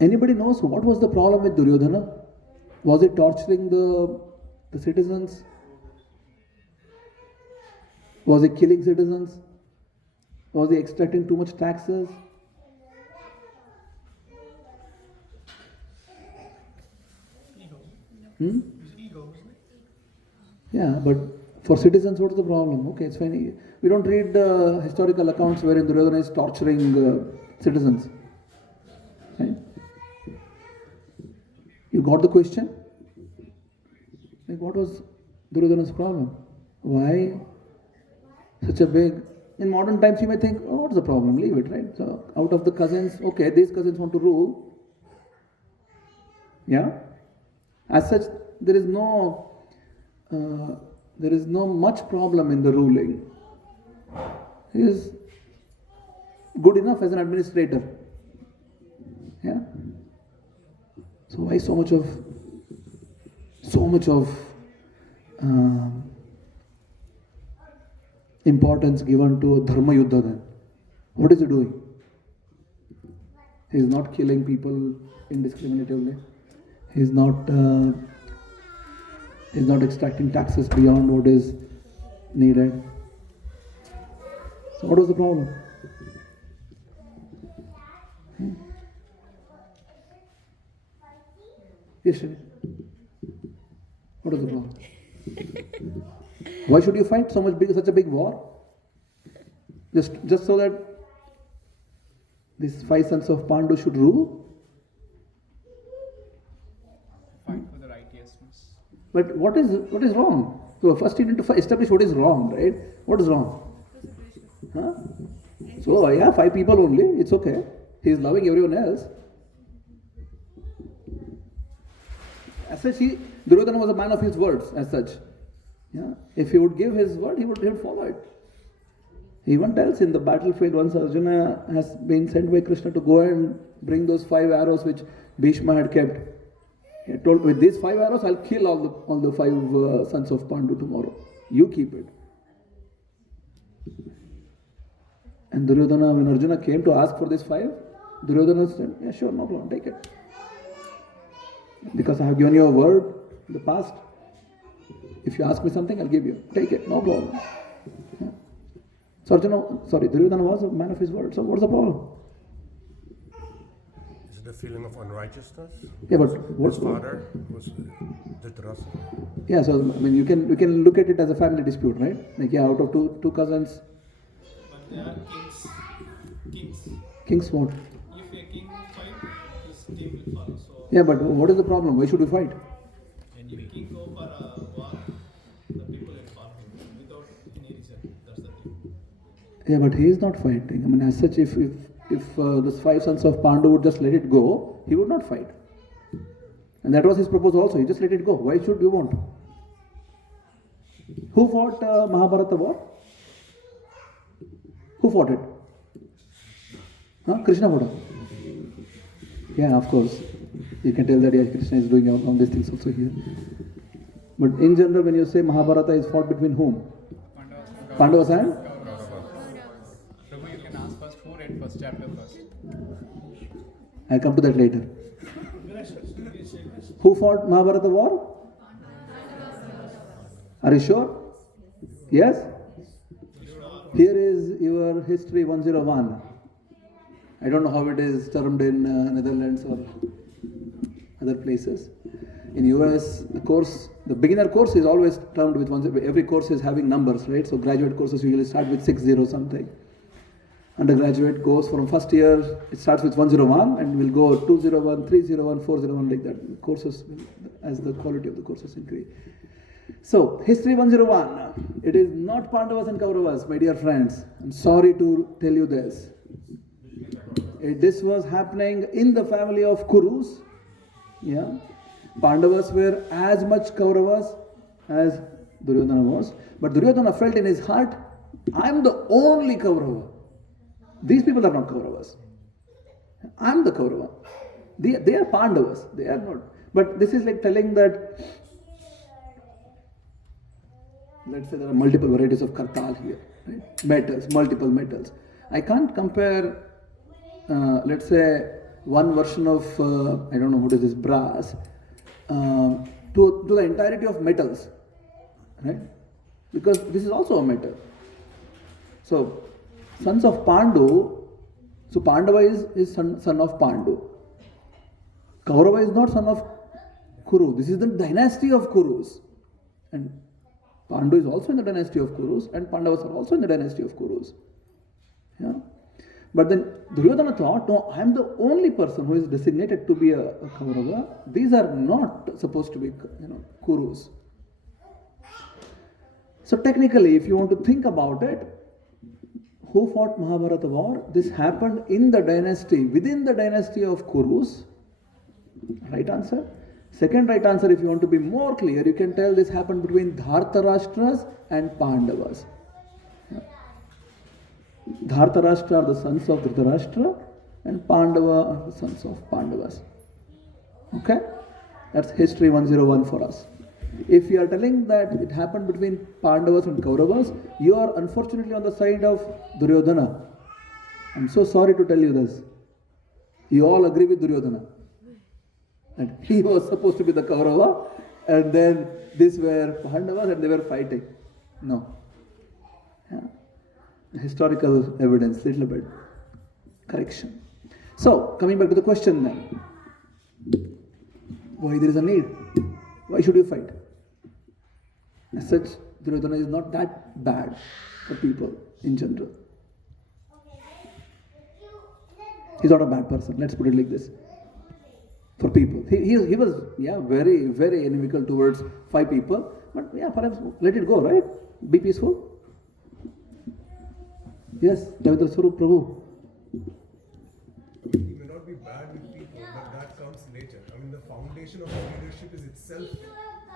anybody knows what was the problem with Duryodhana? Was it torturing the citizens? Was he killing citizens? Was he extracting too much taxes? Ego, isn't it? Yeah, but for citizens, what's the problem? Okay, it's fine. We don't read the historical accounts wherein Duryodhana is torturing citizens. Right? You got the question? Like, what was Duryodhana's problem? Why such a big... In modern times, you may think, oh, what's the problem? Leave it, right? So, out of the cousins, okay, these cousins want to rule. Yeah? As such, there is no much problem in the ruling. He is good enough as an administrator. Yeah? So why so much of importance given to Dharma Yuddha then? What is he doing? He is not killing people indiscriminately. He is not extracting taxes beyond what is needed. So what was the problem? Yes, Shri. What is the problem? Why should you fight such a big war? Just so that these 5 sons of Pandu should rule? Fight for the righteousness. But what is wrong? So first you need to establish what is wrong, right? What is wrong? Huh? So yeah, 5 people only, it's okay. He is loving everyone else. As such, Duryodhana was a man of his words, as such. Yeah? If he would give his word, he would follow it. He even tells in the battlefield, once Arjuna has been sent by Krishna to go and bring those 5 arrows which Bhishma had kept. He told, with these 5 arrows, I'll kill all the 5 sons of Pandu tomorrow. You keep it. And Duryodhana, when Arjuna came to ask for these 5, Duryodhana said, yeah, sure, no problem, take it. Because I have given you a word in the past. If you ask me something, I'll give you. Take it, no problem. Yeah. So Duryodhana was a man of his word. So what's the problem? Is it a feeling of unrighteousness? Yeah, but His father was Dhritarashtra. Yeah, so I mean, you can look at it as a family dispute, right? Like, yeah, out of two cousins. But they are kings. Kings what? If a king fight, his team will follow. So Yeah, but what is the problem? Why should we fight? if a king go for a war, the people will follow him without any reason. That's the thing. Yeah, but he is not fighting. I mean, as such, if the 5 sons of Pandu would just let it go, he would not fight. And that was his proposal also. He just let it go. Why should you want? Who fought Mahabharata war? Who fought it? Huh? Krishna fought it. Yeah, of course. You can tell that yeah, Krishna is doing all these things also here. But in general, when you say Mahabharata is fought between whom? Pandavas and? Prabhu, you can ask first who read first chapter first. I'll come to that later. Who fought Mahabharata war? Are you sure? Yes? Here is your history 101. I don't know how it is termed in Netherlands or other places. In US, the beginner course is always termed with 101. Every course is having numbers, right? So graduate courses usually start with 60 something. Undergraduate goes from first year, it starts with 101 and will go 201, 301, 401 like that. Courses, as the quality of the courses increase. So, history 101. It is not Pandavas and Kauravas, my dear friends. I'm sorry to tell you this. This was happening in the family of Kurus. Yeah. Pandavas were as much Kauravas as Duryodhana was. But Duryodhana felt in his heart, I'm the only Kaurava. These people are not Kauravas. I'm the Kaurava. They are Pandavas. They are not. But this is like telling that, let's say there are multiple varieties of kartal here. Right? Metals, multiple metals. I can't compare, let's say, one version of, I don't know what is this, brass, to the entirety of metals. Right? Because this is also a metal. So, sons of Pandu, so Pandava is son of Pandu. Kaurava is not son of Kuru. This is the dynasty of Kurus. And Pandu is also in the dynasty of Kurus, and Pandavas are also in the dynasty of Kurus. Yeah? But then Duryodhana thought, no, I am the only person who is designated to be a Kaurava. These are not supposed to be, Kurus. So technically, if you want to think about it, who fought Mahabharata war? This happened in the dynasty, within the dynasty of Kurus. Right answer. Second right answer, if you want to be more clear, you can tell this happened between Dhartarashtras and Pandavas. Dhartarashtra are the sons of Dhritarashtra and Pandava are the sons of Pandavas. Okay? That's history 101 for us. If you are telling that it happened between Pandavas and Kauravas, you are unfortunately on the side of Duryodhana. I'm so sorry to tell you this. You all agree with Duryodhana. And he was supposed to be the Kaurava, and then these were Pandavas and they were fighting. No. Yeah. Historical evidence, little bit. Correction. So, coming back to the question then. Why there is a need? Why should you fight? As such, Duryodhana is not that bad for people in general. He's not a bad person, let's put it like this. For people. He was, very, very inimical towards 5 people. But perhaps let it go, right? Be peaceful. Yes, Ravindra Swarup Prabhu. He may not be bad with people, but that comes later. I mean, the foundation of leadership is itself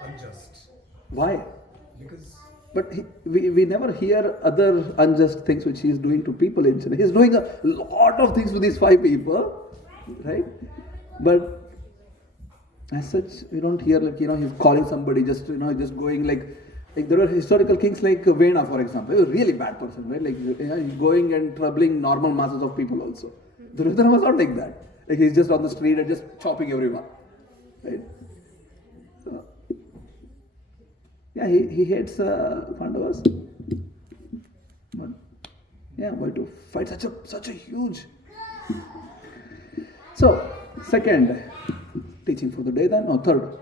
unjust. Why? Because But we never hear other unjust things which he is doing to people in China. He is doing a lot of things to these 5 people, right? But as such, we don't hear he's calling somebody just just going like there are historical kings like Vena, for example. He was a really bad person, right? He's going and troubling normal masses of people also. Duryodhana was not like that. Like he's just on the street and just chopping everyone, right? So, he hates Pandavas. But why to fight such a huge? So, second teaching for the day then, or third.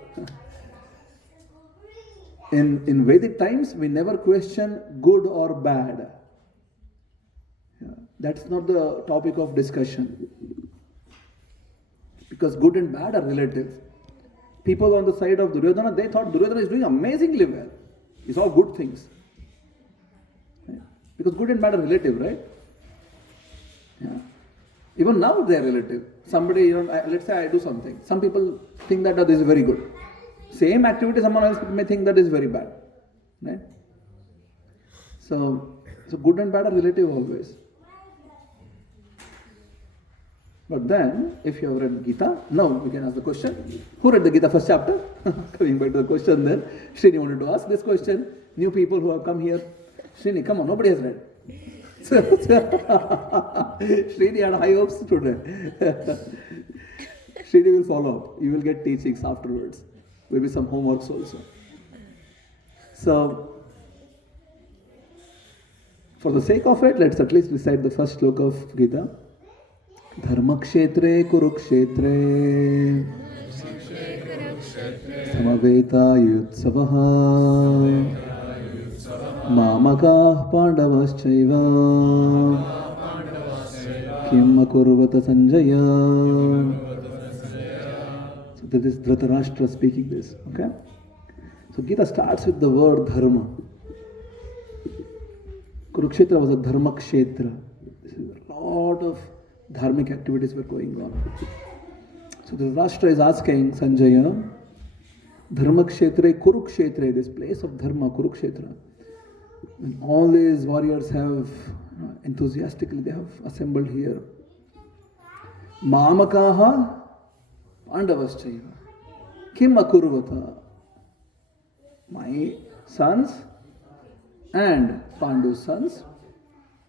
In Vedic times, we never question good or bad. That's not the topic of discussion. Because good and bad are relative. People on the side of Duryodhana, they thought Duryodhana is doing amazingly well. It's all good things. Because good and bad are relative, right? Even now they are relative. Somebody, let's say I do something. Some people think that this is very good. Same activity, someone else may think that is very bad. Right? So good and bad are relative always. But then, if you have read Gita, now we can ask the question. Who read the Gita first chapter? Coming back to the question then. Srini wanted to ask this question. New people who have come here. Srini, come on, nobody has read. Srini had high hopes today. Srini will follow up. You will get teachings afterwards. Maybe some homeworks also. So, for the sake of it, let's at least recite the first sloka of Gita. Dharmakshetre kurukshetre samaveta yutsavaha Mamakah pandavaschaiva kim akurvata sanjaya. So this is Dhritarashtra speaking this, okay? So Gita starts with the word dharma. Kurukshetra was a dharmakshetra. This is a lot of dharmic activities were going on. So Dhritarashtra is asking Sanjaya, Dharmakshetre Kurukshetre, this place of dharma, Kurukshetra. And all these warriors have enthusiastically they have assembled here. Mamakaha Pandavaschaiva. Kim akurvata. My sons and Pandu's sons,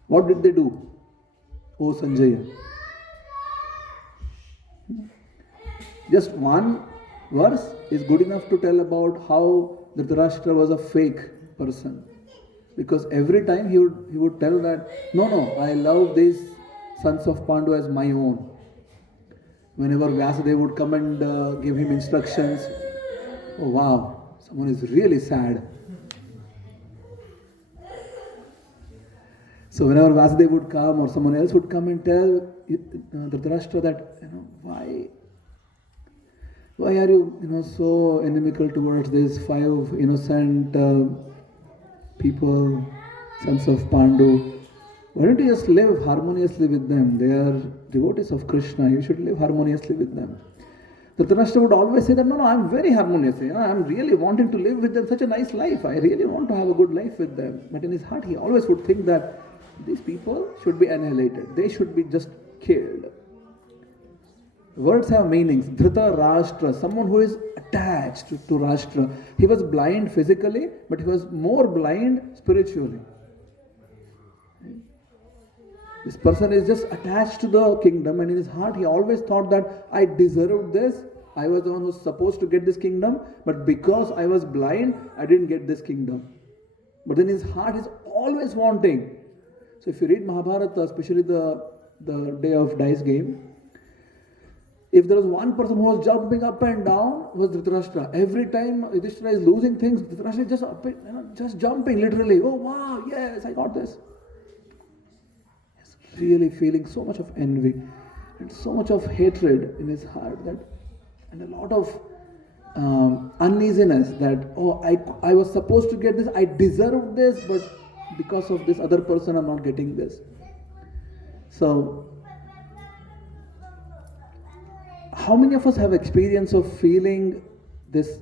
what did they do? O Sanjaya. Just one verse is good enough to tell about how Dhritarashtra was a fake person. Because every time he would tell that, no, I love these sons of Pandu as my own. Whenever Vyasadeva would come and give him instructions, oh wow, someone is really sad. So whenever Vyasadeva would come or someone else would come and tell Dhritarashtra that, why are you, so inimical towards these 5 innocent people, sons of Pandu? Why don't you just live harmoniously with them? They are devotees of Krishna. You should live harmoniously with them. Dhritarashtra would always say that, no, I'm very harmonious. I'm really wanting to live with them such a nice life. I really want to have a good life with them. But in his heart, he always would think that these people should be annihilated. They should be just killed. Words have meanings. Dhritarashtra, someone who is attached to Rashtra. He was blind physically, but he was more blind spiritually. This person is just attached to the kingdom, and in his heart he always thought that I deserved this. I was the one who was supposed to get this kingdom, but because I was blind, I didn't get this kingdom. But in his heart he's always wanting. So if you read Mahabharata, especially the day of dice game, If there was one person who was jumping up and down, was Dhritarashtra. Every time Yudhishthira is losing things, Dhritarashtra is just just jumping literally. Oh wow, yes, I got this. He's really feeling so much of envy and so much of hatred in his heart and a lot of uneasiness that I was supposed to get this, I deserved this, but because of this other person I'm not getting this. So how many of us have experience of feeling this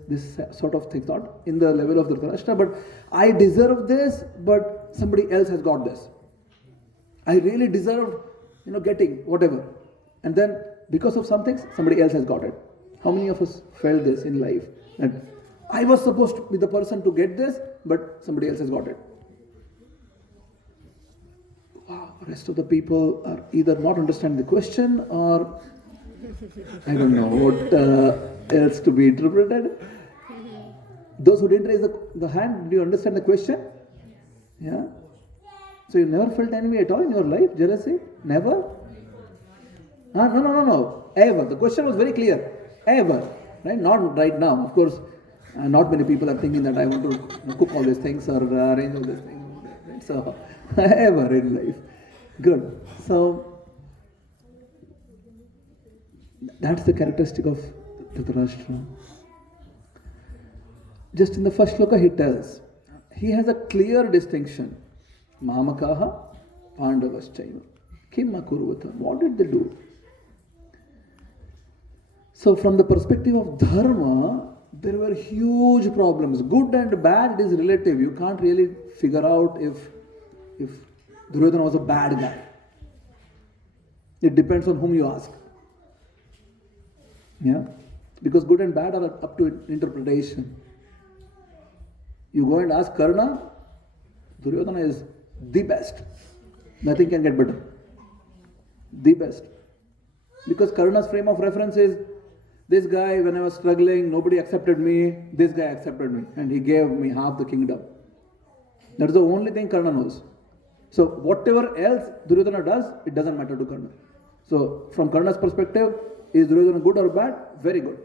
sort of thing, not in the level of Dhritarashtra, but I deserve this, but somebody else has got this. I really deserve, getting whatever. And then because of some things, somebody else has got it. How many of us felt this in life? That I was supposed to be the person to get this, but somebody else has got it. Wow, the rest of the people are either not understanding the question or I don't know what else to be interpreted. Those who didn't raise the hand, do you understand the question? Yeah? So you never felt envy at all in your life? Jealousy? Never? No. Ever. The question was very clear. Ever. Right? Not right now. Of course, not many people are thinking that I want to cook all these things or arrange all these things. Right? So, ever in life. Good. So, that's the characteristic of Dhritarashtra. Just in the first shloka he tells, he has a clear distinction. Mamakaha, Pandavaschaiva. Kim akurvata. What did they do? So from the perspective of dharma, there were huge problems. Good and bad is relative. You can't really figure out if Duryodhana was a bad guy. It depends on whom you ask. Yeah? Because good and bad are up to interpretation. You go and ask Karna, Duryodhana is the best. Nothing can get better. The best. Because Karna's frame of reference is, this guy, when I was struggling, nobody accepted me, this guy accepted me, and he gave me half the kingdom. That is the only thing Karna knows. So whatever else Duryodhana does, it doesn't matter to Karna. So from Karna's perspective, is Duryodhana good or bad? Very good.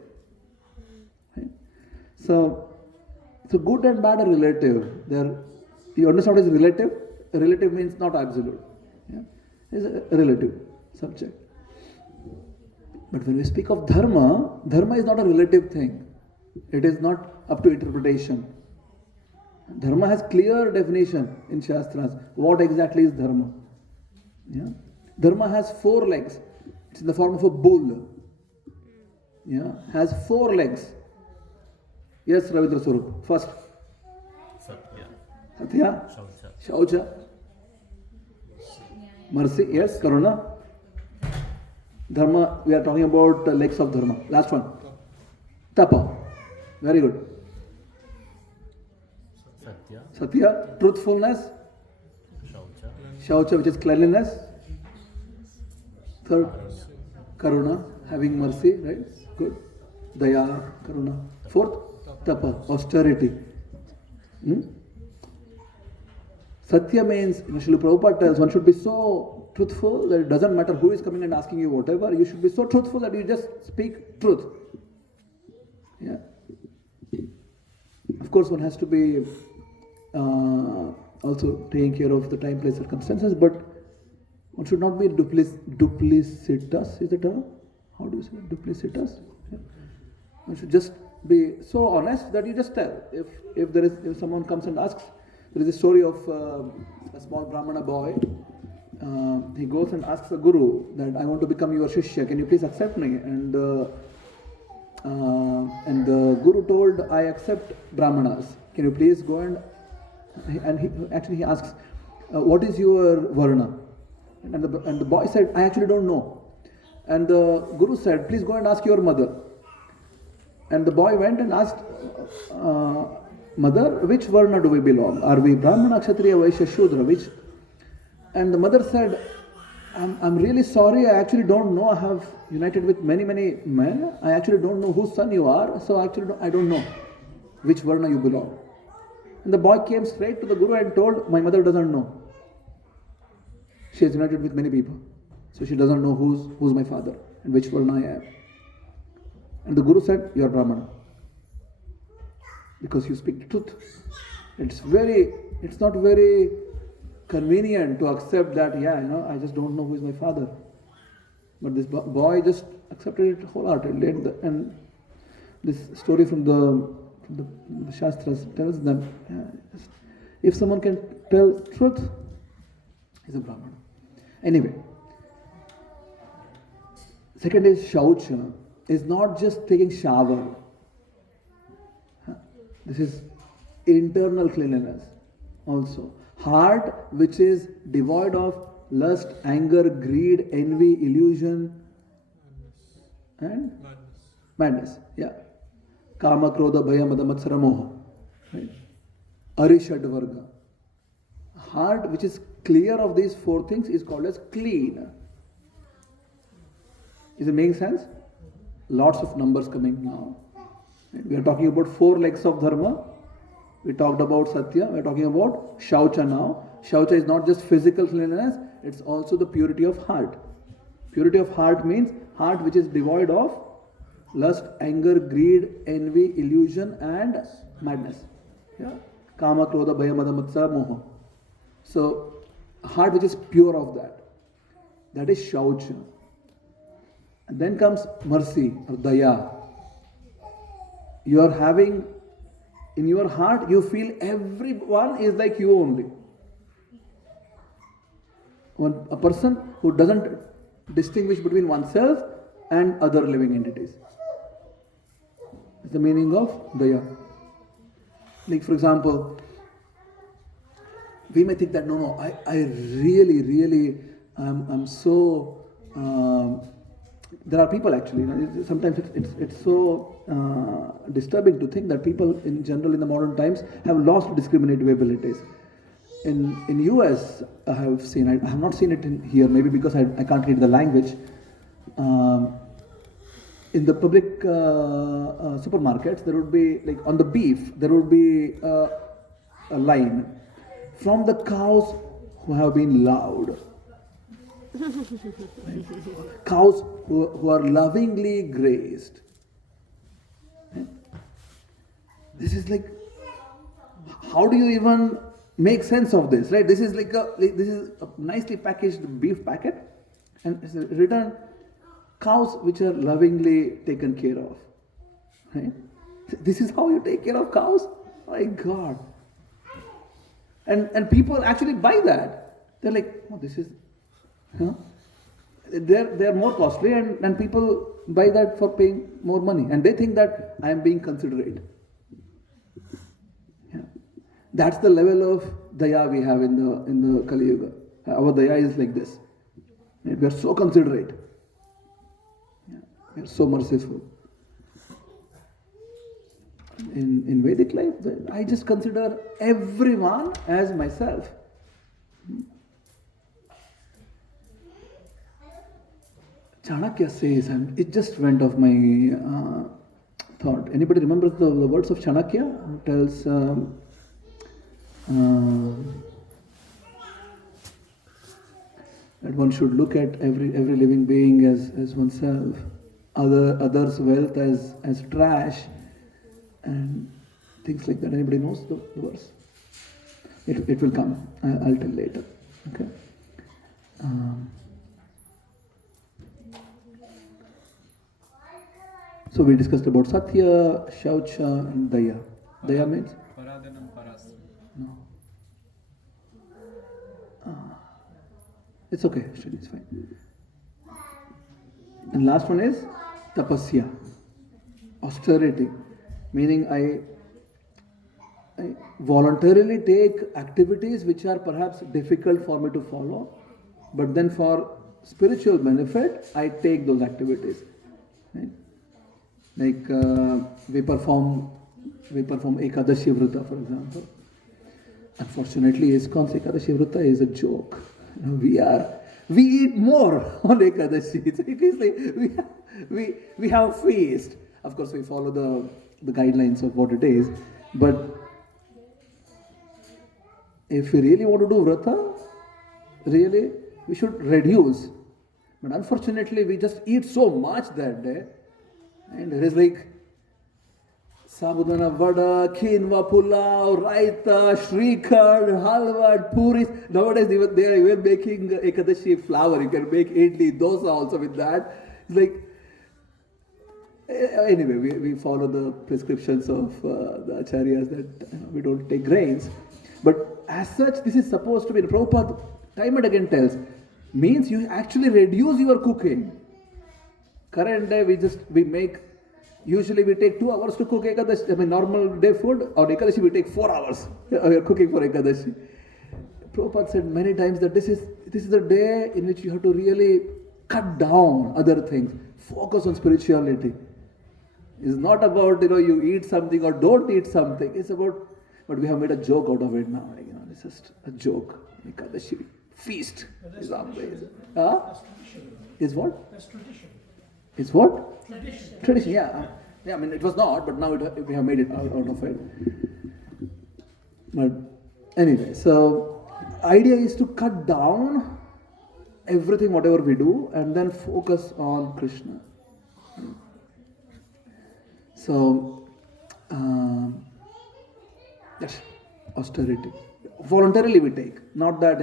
Right? So good and bad are relative. You understand what is relative? Relative means not absolute. Yeah? It's a relative subject. But when we speak of dharma is not a relative thing. It is not up to interpretation. Dharma has clear definition in Shastras. What exactly is dharma? Yeah? Dharma has 4 legs. It's in the form of a bull. Yeah? Has 4 legs. Yes, Ravindra Swarup. First. Satya. Shaucha. Mercy. Yes, Karuna. Dharma, we are talking about legs of dharma. Last one. Tapa. Very good. Satya. Truthfulness. Shaucha, which is cleanliness. Third. Karuna, having mercy, right? Good. Daya, Karuna. Fourth. Tapa, austerity. Satya means, Srila Prabhupada tells, one should be so truthful that it doesn't matter who is coming and asking you whatever. You should be so truthful that you just speak truth. Yeah. Of course, one has to be also taking care of the time, place, circumstances, but one should not be duplicitous. Is the term? How do you say it? Duplicitous? Yeah. One should just be so honest that you just tell. If someone comes and asks, there is a story of a small Brahmana boy. He goes and asks the Guru that I want to become your Shishya. Can you please accept me? And the Guru told, I accept Brahmanas. Can you please go and he asks, what is your Varna? And the boy said, I actually don't know. And the Guru said, please go and ask your mother. And the boy went and asked, Mother, which Varna do we belong? Are we Brahmana, Kshatriya, Vaishya, Shudra? Which? And the mother said, I'm really sorry, I actually don't know. I have united with many men. I actually don't know whose son you are. So actually I don't know which Varna you belong. And the boy came straight to the Guru and told, my mother doesn't know. She is united with many people. So she doesn't know who's my father and which Varna I am. And the Guru said, you are Brahmana. Because you speak truth. It's not very convenient to accept that, I just don't know who is my father. But this boy just accepted it wholeheartedly. And this story from the Shastras tells that if someone can tell truth, he's a Brahmana. Anyway, second is Shaucha. Is not just taking shower. This is internal cleanliness also. Heart which is devoid of lust, anger, greed, envy, illusion and madness. Yeah. Kama, Krodha, Bhaya, Mada, Matsara, Moha. Right? Arishad Varga. Heart which is clear of these four things is called as clean. Is it making sense? Lots of numbers coming now. We are talking about 4 legs of dharma. We talked about Satya. We are talking about Shaucha now. Shaucha is not just physical cleanliness, it's also the purity of heart. Purity of heart means heart which is devoid of lust, anger, greed, envy, illusion and madness. Yeah? Kama, Krodha, Bhaya, Mada, Matsara, Moha. So, heart which is pure of that. That is Shaucha. And then comes mercy or daya. You are having, in your heart, you feel everyone is like you only. A person who doesn't distinguish between oneself and other living entities. It's the meaning of daya. Like for example, we may think that I really, I'm so. There are people actually. Sometimes it's so disturbing to think that people in general in the modern times have lost discriminative abilities. In US, I have seen. I have not seen it in here. Maybe because I can't read the language. In the public supermarkets, there would be like on the beef, there would be a line from the cows who have been loved. Right? Cows who are lovingly grazed. Right? This is like, how do you even make sense of this? Right? This is this is a nicely packaged beef packet, and it's written cows which are lovingly taken care of. Right? This is how you take care of cows? My God! And people actually buy that. They're like, oh, this is. They're more costly and people buy that for paying more money and they think that I am being considerate. Yeah. That's the level of daya we have in the Kali Yuga. Our daya is like this. We are so considerate. Yeah. We are so merciful. In Vedic life, I just consider everyone as myself. Chanakya says, and it just went off my thought. Anybody remembers the words of Chanakya? Who tells that one should look at every living being as oneself, others' wealth as trash, and things like that. Anybody knows the verse? It will come. I'll tell later. Okay. So we discussed about Satya, Shaucha, and Daya. Daya means? Paradanam paras. No. It's okay, actually, it's fine. And last one is Tapasya. Austerity. Meaning I voluntarily take activities which are perhaps difficult for me to follow, but then for spiritual benefit, I take those activities. Right? Like we perform Ekadashi Vrata, for example. Unfortunately, ISKCON's Ekadashi Vrata is a joke. We eat more on Ekadashi. So it is like we have a feast. Of course, we follow the guidelines of what it is. But if we really want to do Vrata, really, we should reduce. But unfortunately, we just eat so much that day. And there is like sabudana vada, quinoa pulao, raita, shrikand, halwa, puris. Nowadays they are even making ekadashi flour. You can make idli, dosa also with that. It's like, anyway, we follow the prescriptions of the acharyas that we don't take grains. But as such, this is supposed to be, Prabhupada time and again tells, means you actually reduce your cooking. Current day, usually we take 2 hours to cook Ekadashi, normal day food, or Ekadashi we take 4 hours. We are cooking for Ekadashi. Prabhupada said many times that this is the day in which you have to really cut down other things, focus on spirituality. It's not about, you eat something or don't eat something. It's about, but we have made a joke out of it now. It's just a joke. Ekadashi feast is amazing. Is what? That's tradition. Is what? Tradition. Tradition, yeah. Yeah, it was not, but now we have made it out of it. But anyway, so idea is to cut down everything, whatever we do, and then focus on Krishna. So, that's austerity. Voluntarily we take, not that,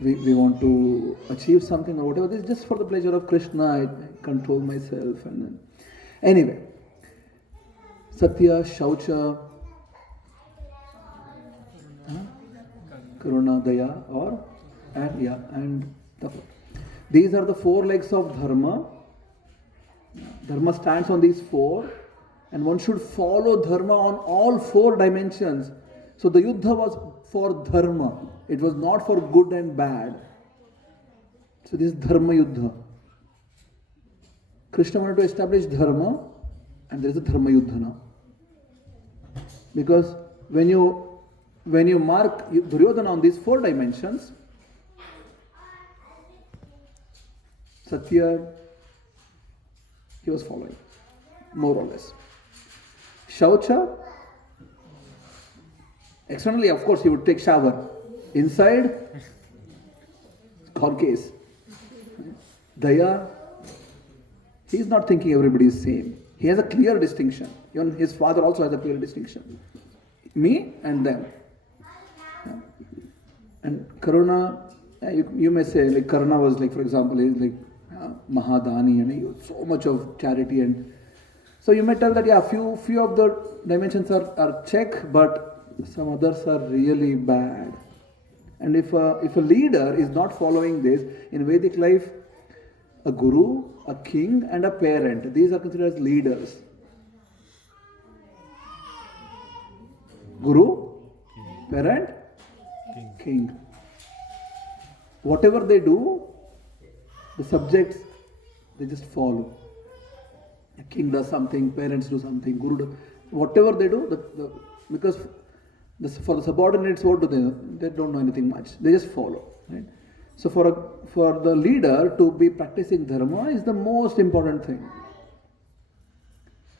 we want to achieve something or whatever. This is just for the pleasure of Krishna. I control myself, and then anyway, Satya, Shaucha, Karuna, Daya, and Tapa. These are the 4 legs of Dharma. Dharma stands on these 4, and one should follow Dharma on all 4 dimensions. So the Yuddha was for Dharma. It was not for good and bad. So this is Dharma Yuddha. Krishna wanted to establish Dharma, and there is a Dharma Yuddha now. Because when you mark Duryodhana on these 4 dimensions, Satya, he was following, more or less. Shaucha, externally, of course, he would take shower. Inside, case. Daya, he is not thinking everybody is same. He has a clear distinction. Even his father also has a clear distinction. Me and them. Yeah. And Karuna, you may say, like Karuna was like, for example, he is like Mahadani, and he was so much of charity, and so you may tell that few of the dimensions are check, but some others are really bad. And if a leader is not following this, in Vedic life, a guru, a king, and a parent, these are considered as leaders. Guru, parent, king. Whatever they do, the subjects, they just follow. A king does something, parents do something, guru does, whatever they do, because for the subordinates, what do they know? They don't know anything much. They just follow. Right? So for the leader to be practicing dharma is the most important thing.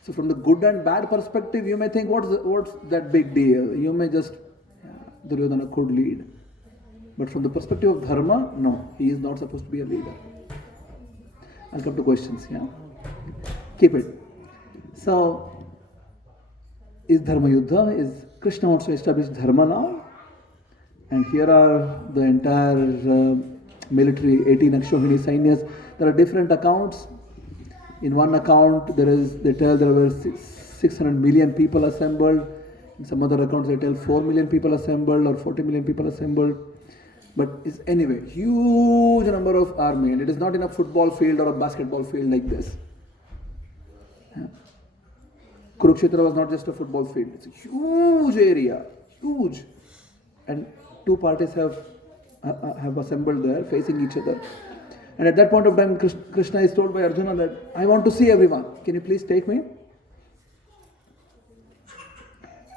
So from the good and bad perspective, you may think, what's that big deal? You may just, Duryodhana could lead. But from the perspective of dharma, no, he is not supposed to be a leader. I'll come to questions, yeah? Keep it. So, is Dharma Yuddha? Is Krishna wants to establish Dharma now? And here are the entire military, 18 Akshohini Sainyas. There are different accounts. In one account, they tell there were 600 million people assembled. In some other accounts, they tell 4 million people assembled or 40 million people assembled. But it's anyway, huge number of army, and it is not in a football field or a basketball field like this. Yeah. Kurukshetra was not just a football field, it's a huge area, huge. And 2 parties have assembled there, facing each other. And at that point of time, Krishna is told by Arjuna that, I want to see everyone, can you please take me?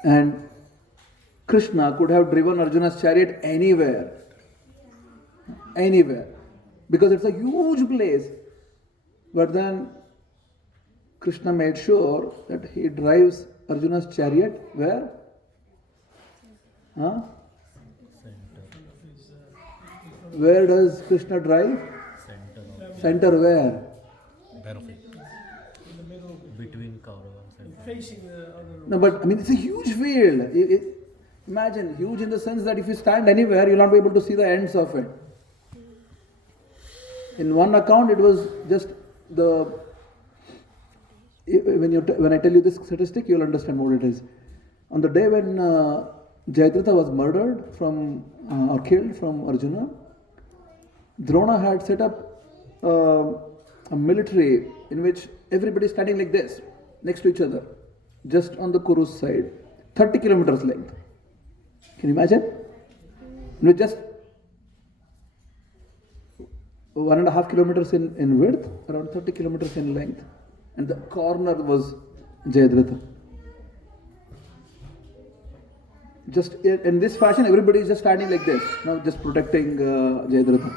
And Krishna could have driven Arjuna's chariot anywhere, because it's a huge place. But then Krishna made sure that he drives Arjuna's chariot where? Where does Krishna drive? Center where? between Kauravas and Facing the other. No, but I mean, it's a huge field. Imagine, huge in the sense that if you stand anywhere, you'll not be able to see the ends of it. In one account, it was just the. When I tell you this statistic, you'll understand what it is. On the day when Jayadratha was murdered or killed from Arjuna, Drona had set up a military in which everybody is standing like this, next to each other, just on the Kuru's side, 30 kilometers length. Can you imagine? With just 1.5 kilometers in width, around 30 kilometers in length, and the corner was Jayadratha. Just in this fashion, everybody is just standing like this, just protecting Jayadratha.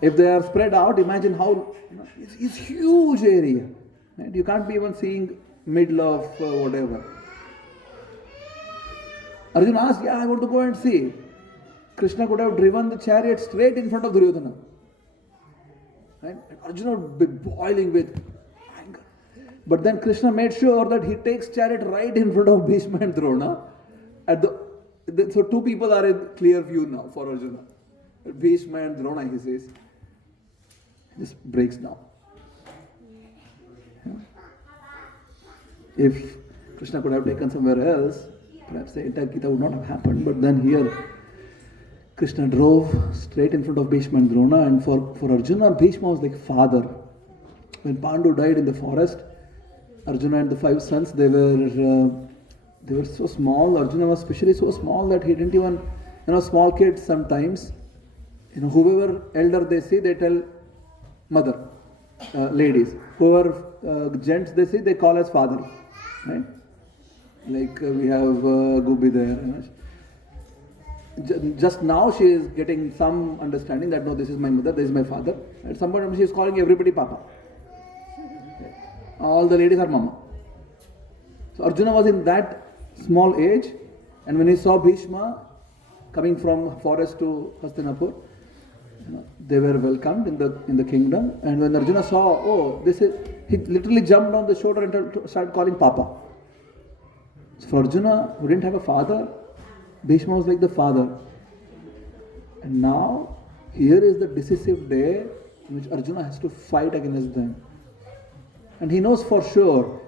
If they are spread out, imagine how it's huge area, and you can't be even seeing middle of whatever. Arjuna asked, I want to go and see. Krishna could have driven the chariot straight in front of Duryodhana. Right? And Arjuna would be boiling with anger. But then Krishna made sure that he takes chariot right in front of Bhishma and Drona. So two people are in clear view now for Arjuna. Bhishma and Drona, he says. Just breaks down. If Krishna could have taken somewhere else, perhaps the entire Gita would not have happened. But then here, Krishna drove straight in front of Bhishma and Drona, and for Arjuna, Bhishma was like father. When Pandu died in the forest, Arjuna and the 5 sons, they were so small. Arjuna was especially so small that he didn't even, small kids sometimes, whoever elder they see, they tell mother, ladies. Whoever gents they see, they call as father, right? Like we have Gubi there. Just now she is getting some understanding that no, this is my mother, this is my father. At some point she is calling everybody Papa. All the ladies are Mama. So Arjuna was in that small age, and when he saw Bhishma coming from forest to Hastinapur, they were welcomed in the kingdom. And when Arjuna saw, he literally jumped on the shoulder and started calling Papa. So for Arjuna, who didn't have a father, Bhishma was like the father. And now, here is the decisive day in which Arjuna has to fight against them. And he knows for sure,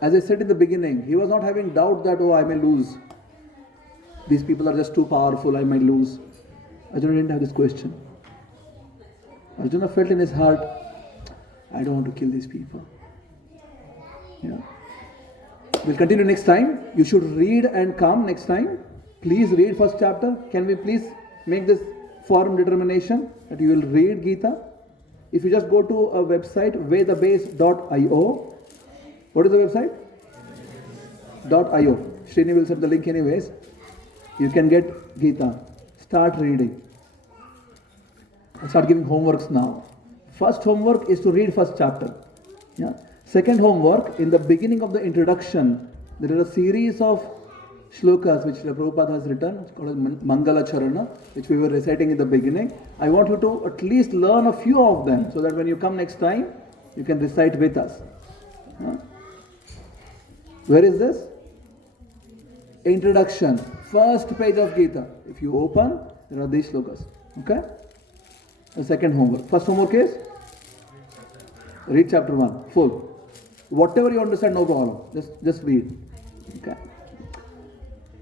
as I said in the beginning, he was not having doubt that, I may lose. These people are just too powerful, I might lose. Arjuna didn't have this question. Arjuna felt in his heart, I don't want to kill these people. We'll continue next time. You should read and come next time. Please read first chapter. Can we please make this firm determination that you will read Gita? If you just go to a website, vedabase.io. What is the website? .io. Srini will send the link anyways. You can get Gita. Start reading. I'll start giving homeworks now. First homework is to read first chapter. Second homework, in the beginning of the introduction, there is a series of shlokas which Prabhupada has written. It's called Mangala Charana, which we were reciting in the beginning. I want you to at least learn a few of them so that when you come next time, you can recite with us. Where is this? Introduction. First page of Gita. If you open, there are these shlokas. Okay? The second homework. First homework is? Read chapter 1. Full. Whatever you understand, no problem. Just read. Okay?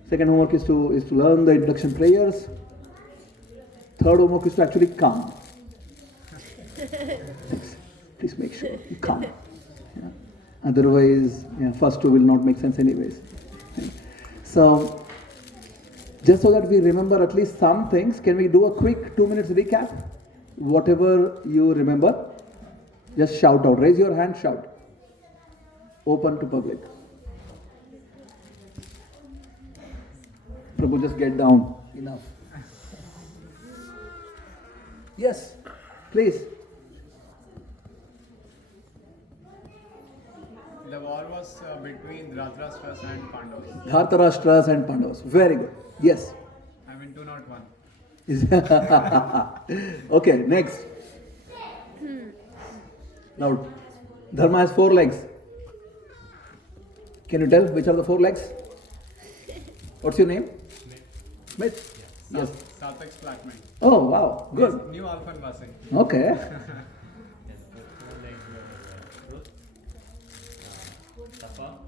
Second homework is to learn the introduction prayers. Third homework is to actually come. Please make sure you come. Otherwise, first two will not make sense anyways. So, just so that we remember at least some things, can we do a quick 2 minutes recap? Whatever you remember, just shout out. Raise your hand, shout. Open to public. Prabhu, just get down. Enough. Yes, please. The war was between Dhritarashtra and Pandavas. Dhritarashtra and Pandavas. Very good. Yes. I'm in 201. Okay, next. Now, Dharma has 4 legs. Can you tell which are the 4 legs? What's your name? Smith. Yes. Southex flatman. Oh wow, good. New Alphen Vasai. Okay.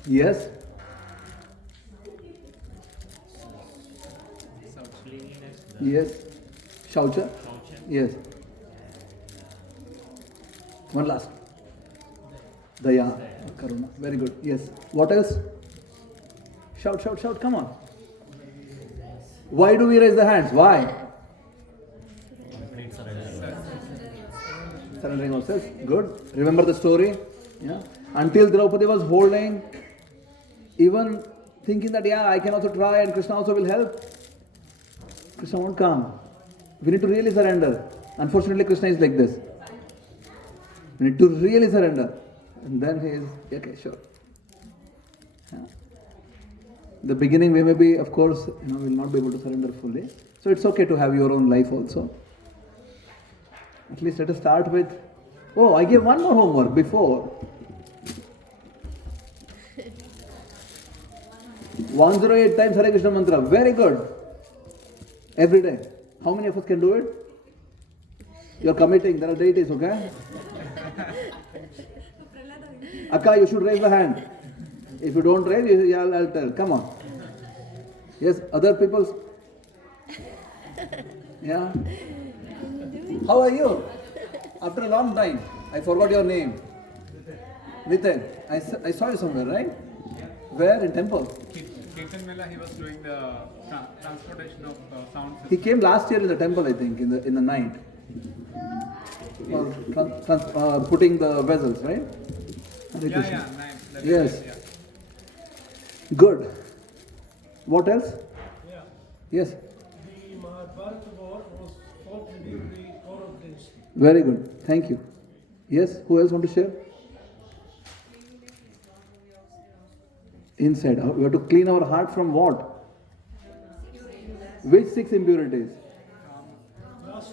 Yes. Yes. Shaucha. Yes. One last. Daya. Karuna. Very good. Yes. What else? Shout, shout, shout. Come on. Why do we raise the hands? Why? Surrendering ourselves. Good. Remember the story? Yeah. Until Draupadi was holding, even thinking that, yeah, I can also try and Krishna also will help. Krishna won't come. We need to really surrender. Unfortunately, Krishna is like this. We need to really surrender. And then he is, okay, sure. Yeah. The beginning we may be, of course, will not be able to surrender fully. So it's okay to have your own life also. At least let us start with, oh, I gave one more homework before. 108 times Hare Krishna mantra. Very good. Every day. How many of us can do it? You're committing. There are deities, okay? Akka, you should raise the hand. If you don't raise, I'll tell. Come on. Yes, other people. Yeah. How are you? After a long time. I forgot your name. Nitin. I saw you somewhere, right? Where? In temple? Kirtan Mela, he was doing the transportation of sound system. He came last year in the temple, I think, in the night. Putting the vessels, right? Hare Krishna. Nice. Yes. Yeah. Good. What else? Yeah. Yes. The Mahabharata war was fought during the War of Days. Very good. Thank you. Yes. Who else want to share? Inside. We have to clean our heart from what? Which 6 impurities? Lust,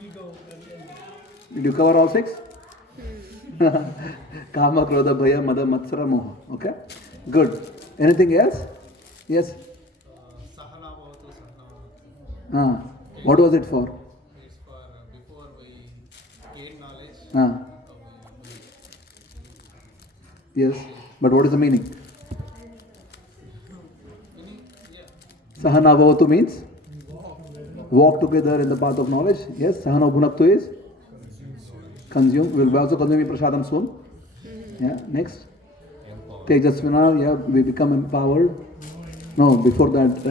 ego, and envy. Did you cover all 6? Kama, Krodha, Bhaya, Mada, Matsara, Moha. Okay? Good. Anything else? Yes. Sahana bhavatu, sahana bhavatu. What was it for? It's for before we gain knowledge. Ah. Yes. But what is the meaning? Meaning, yeah. Sahana bhavatu means walk together in the path of knowledge. Yes. Sahana bhunaktu is consume. We will also consume prasadam soon. Yeah. Next. Tejasvina. Yeah. We become empowered. No. Before that,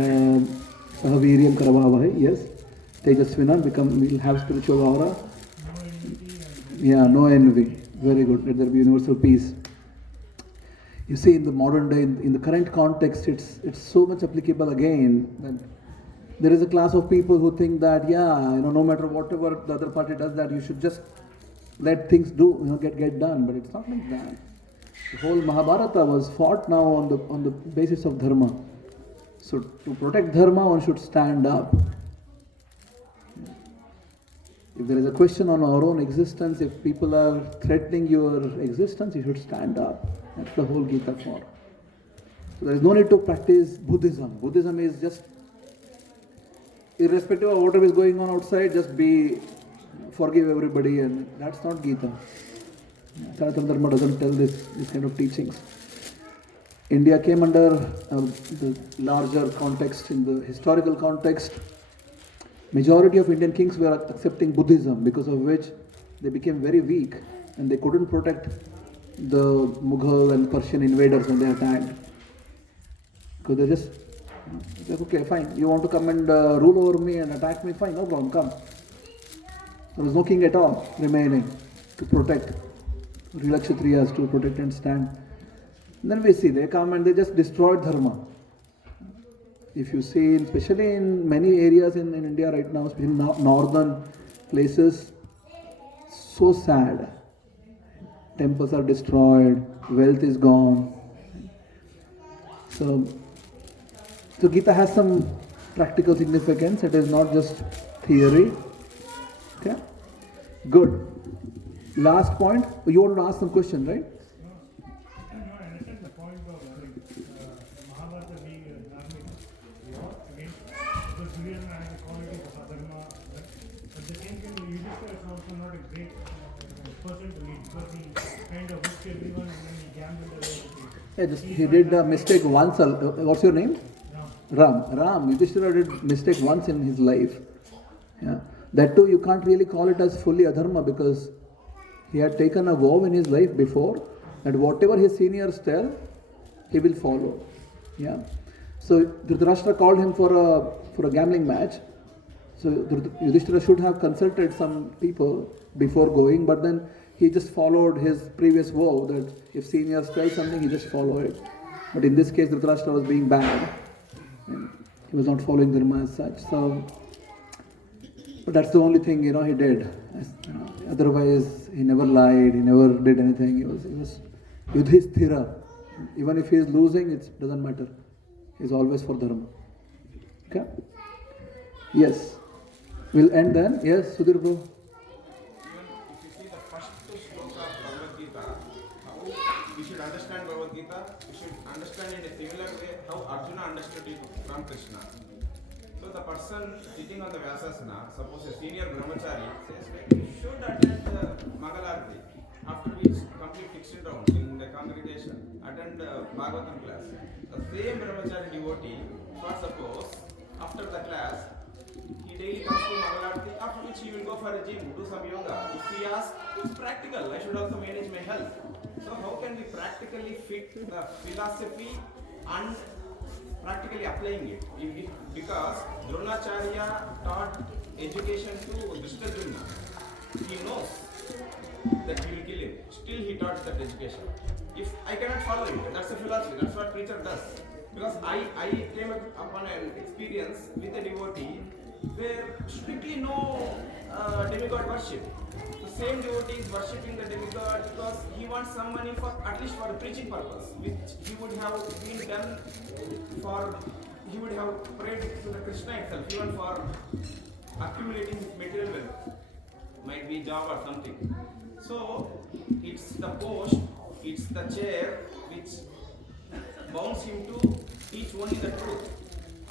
sahaviryam karavavahe. Yes. Tejasvina. We'll have spiritual aura. Yeah. No envy. Very good. Let there be universal peace. You see, in the modern day, in the current context, it's so much applicable again that there is a class of people who think that, no matter whatever the other party does, that you should just let things get done. But it's not like that. The whole Mahabharata was fought now on the basis of dharma. So to protect dharma, one should stand up. If there is a question on our own existence, if people are threatening your existence, you should stand up. That's the whole Gita for. So there is no need to practice Buddhism. Buddhism is just, irrespective of whatever is going on outside, just forgive everybody, and that's not Gita. Sanatana Dharma doesn't tell this kind of teachings. India came under the larger context, in the historical context. Majority of Indian kings were accepting Buddhism, because of which they became very weak and they couldn't protect the Mughal and Persian invaders when they attacked. Because they just, okay, fine, you want to come and rule over me and attack me, fine, no problem, come. There was no king at all remaining to protect, real Kshatriyas to protect and stand. And then we see, they come and they just destroyed Dharma. If you see, especially in many areas in India right now, especially in northern places, so sad. Temples are destroyed, wealth is gone. So Gita has some practical significance. It is not just theory. Okay? Good. Last point. You wanted to ask some question, right? Yeah, just he did a mistake once. What's your name? Ram. Yudhishthira did mistake once in his life. Yeah. That too, you can't really call it as fully adharma because he had taken a vow in his life before that whatever his seniors tell, he will follow. Yeah. So Dhritarashtra called him for a gambling match. So Yudhishthira should have consulted some people before going, but then he just followed his previous vow that if seniors tell something, he just follow it. But in this case, Dhritarashtra was being bad. And he was not following dharma as such. So, but that's the only thing he did. Otherwise, he never lied. He never did anything. He was Yudhishthira. Even if he is losing, it doesn't matter. He's always for dharma. Okay? Yes. We'll end then. Yes, Sudhir bro. Even if you see the first shloka of Bhagavad-gita, how we should understand Bhagavad-gita, we should understand in a similar way how Arjuna understood it from Krishna. So the person sitting on the Vyasasana, suppose a senior brahmachari, says like, you should attend Mangalarti, after which complete fixed round in the congregation, attend Bhagavatam class. The same brahmachari devotee, for suppose, after the class, he daily comes to Mangalarti, after which he will go for a gym, do some yoga. If he asks, it's practical, I should also manage my health. So how can we practically fit the philosophy and practically applying it? Because Dronacharya taught education to Drishtadyumna. He knows that he will kill him. Still he taught that education. If I cannot follow it, that's a philosophy, that's what preacher does. Because I came upon an experience with a devotee where strictly no demigod worship. The same devotee is worshipping the demigod because he wants some money for at least for the preaching purpose, which he would have been done for, he would have prayed to the Krishna itself, even for accumulating his material wealth, might be job or something. So it's the post, it's the chair which bounds him to teach only the truth.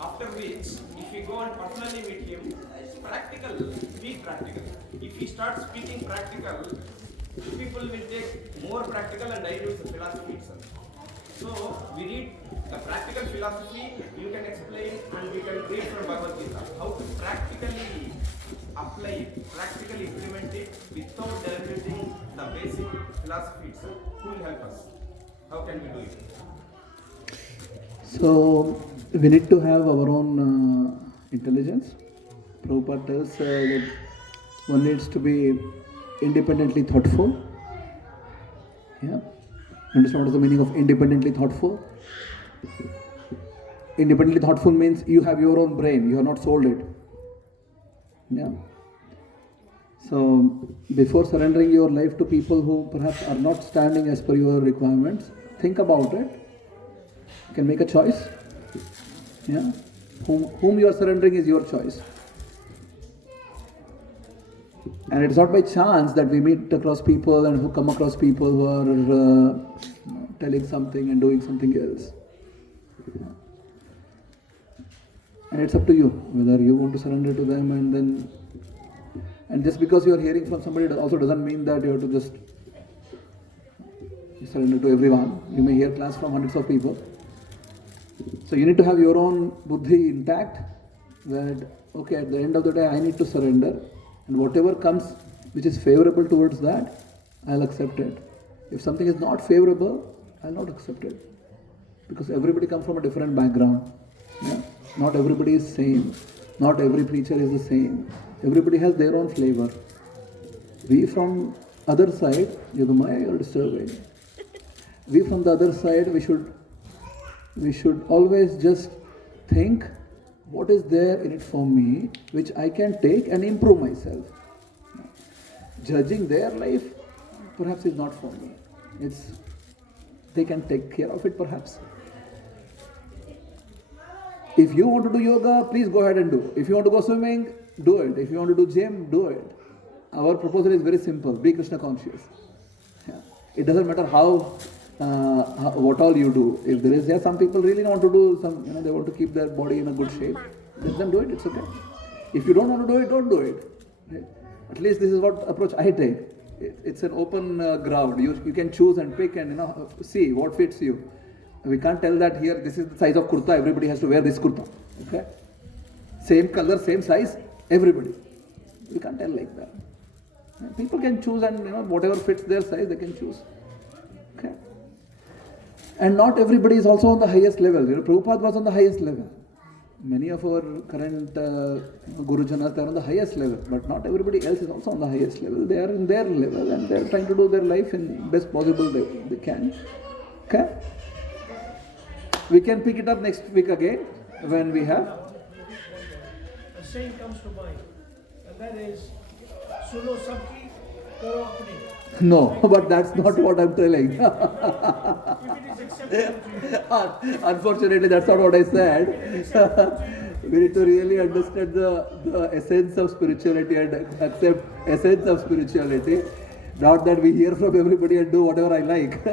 After which, if we go and personally meet him, it's practical, be practical. If he starts speaking practical, people will take more practical and dilute the philosophy itself. So, we need the practical philosophy, you can explain and we can read from Bhagavad-gita, how to practically apply it, practically implement it without diluting the basic philosophy itself. Who will help us? How can we do it? So, we need to have our own intelligence. Prabhupada tells that one needs to be independently thoughtful. Yeah. Understand what is the meaning of independently thoughtful? Independently thoughtful means you have your own brain, you have not sold it. Yeah. So, before surrendering your life to people who perhaps are not standing as per your requirements, think about it. You can make a choice. Yeah. Whom you are surrendering is your choice. And it's not by chance that we meet across people and who come across people who are telling something and doing something else. Yeah. And it's up to you whether you want to surrender to them and just because you are hearing from somebody also doesn't mean that you have to just surrender to everyone. You may hear class from hundreds of people. So you need to have your own buddhi intact that, okay, at the end of the day I need to surrender and whatever comes which is favorable towards that, I'll accept it. If something is not favorable, I'll not accept it. Because everybody comes from a different background. Yeah? Not everybody is same. Not every preacher is the same. Everybody has their own flavor. We from other side, Yogamaya, you're disturbing. We from the other side, we should always just think what is there in it for me which I can take and improve myself. Judging their life perhaps is not for me. They can take care of it perhaps. If you want to do yoga, please go ahead and do. If you want to go swimming, do it. If you want to do gym, do it. Our proposal is very simple. Be Krishna conscious. Yeah. It doesn't matter what all you do. If there is, some people really want to do some, they want to keep their body in a good shape. Let them do it, it's okay. If you don't want to do it, don't do it. Right? At least this is what approach I take. It's an open ground. You can choose and pick and see what fits you. We can't tell that here, this is the size of kurta, everybody has to wear this kurta. Okay? Same color, same size, everybody. We can't tell like that. People can choose, and whatever fits their size, they can choose. Okay? And not everybody is also on the highest level. Prabhupada was on the highest level. Many of our current Gurujanas, they are on the highest level, but not everybody else is also on the highest level. They are in their level and they are trying to do their life in best possible they can. Okay? We can pick it up next week again when we have. A saying comes to mind, and that is, Suno sabki, karo apni. No, but that's not what I'm telling. If it is acceptable to you. Unfortunately, that's not what I said. We need to really understand the essence of spirituality and accept essence of spirituality. Not that we hear from everybody and do whatever I like.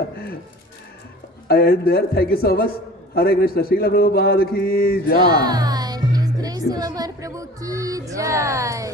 I end there. Thank you so much. Hare Krishna. Srila Prabhupada ki jai. Jai. His Grace Nilambara Prabhu ki jai.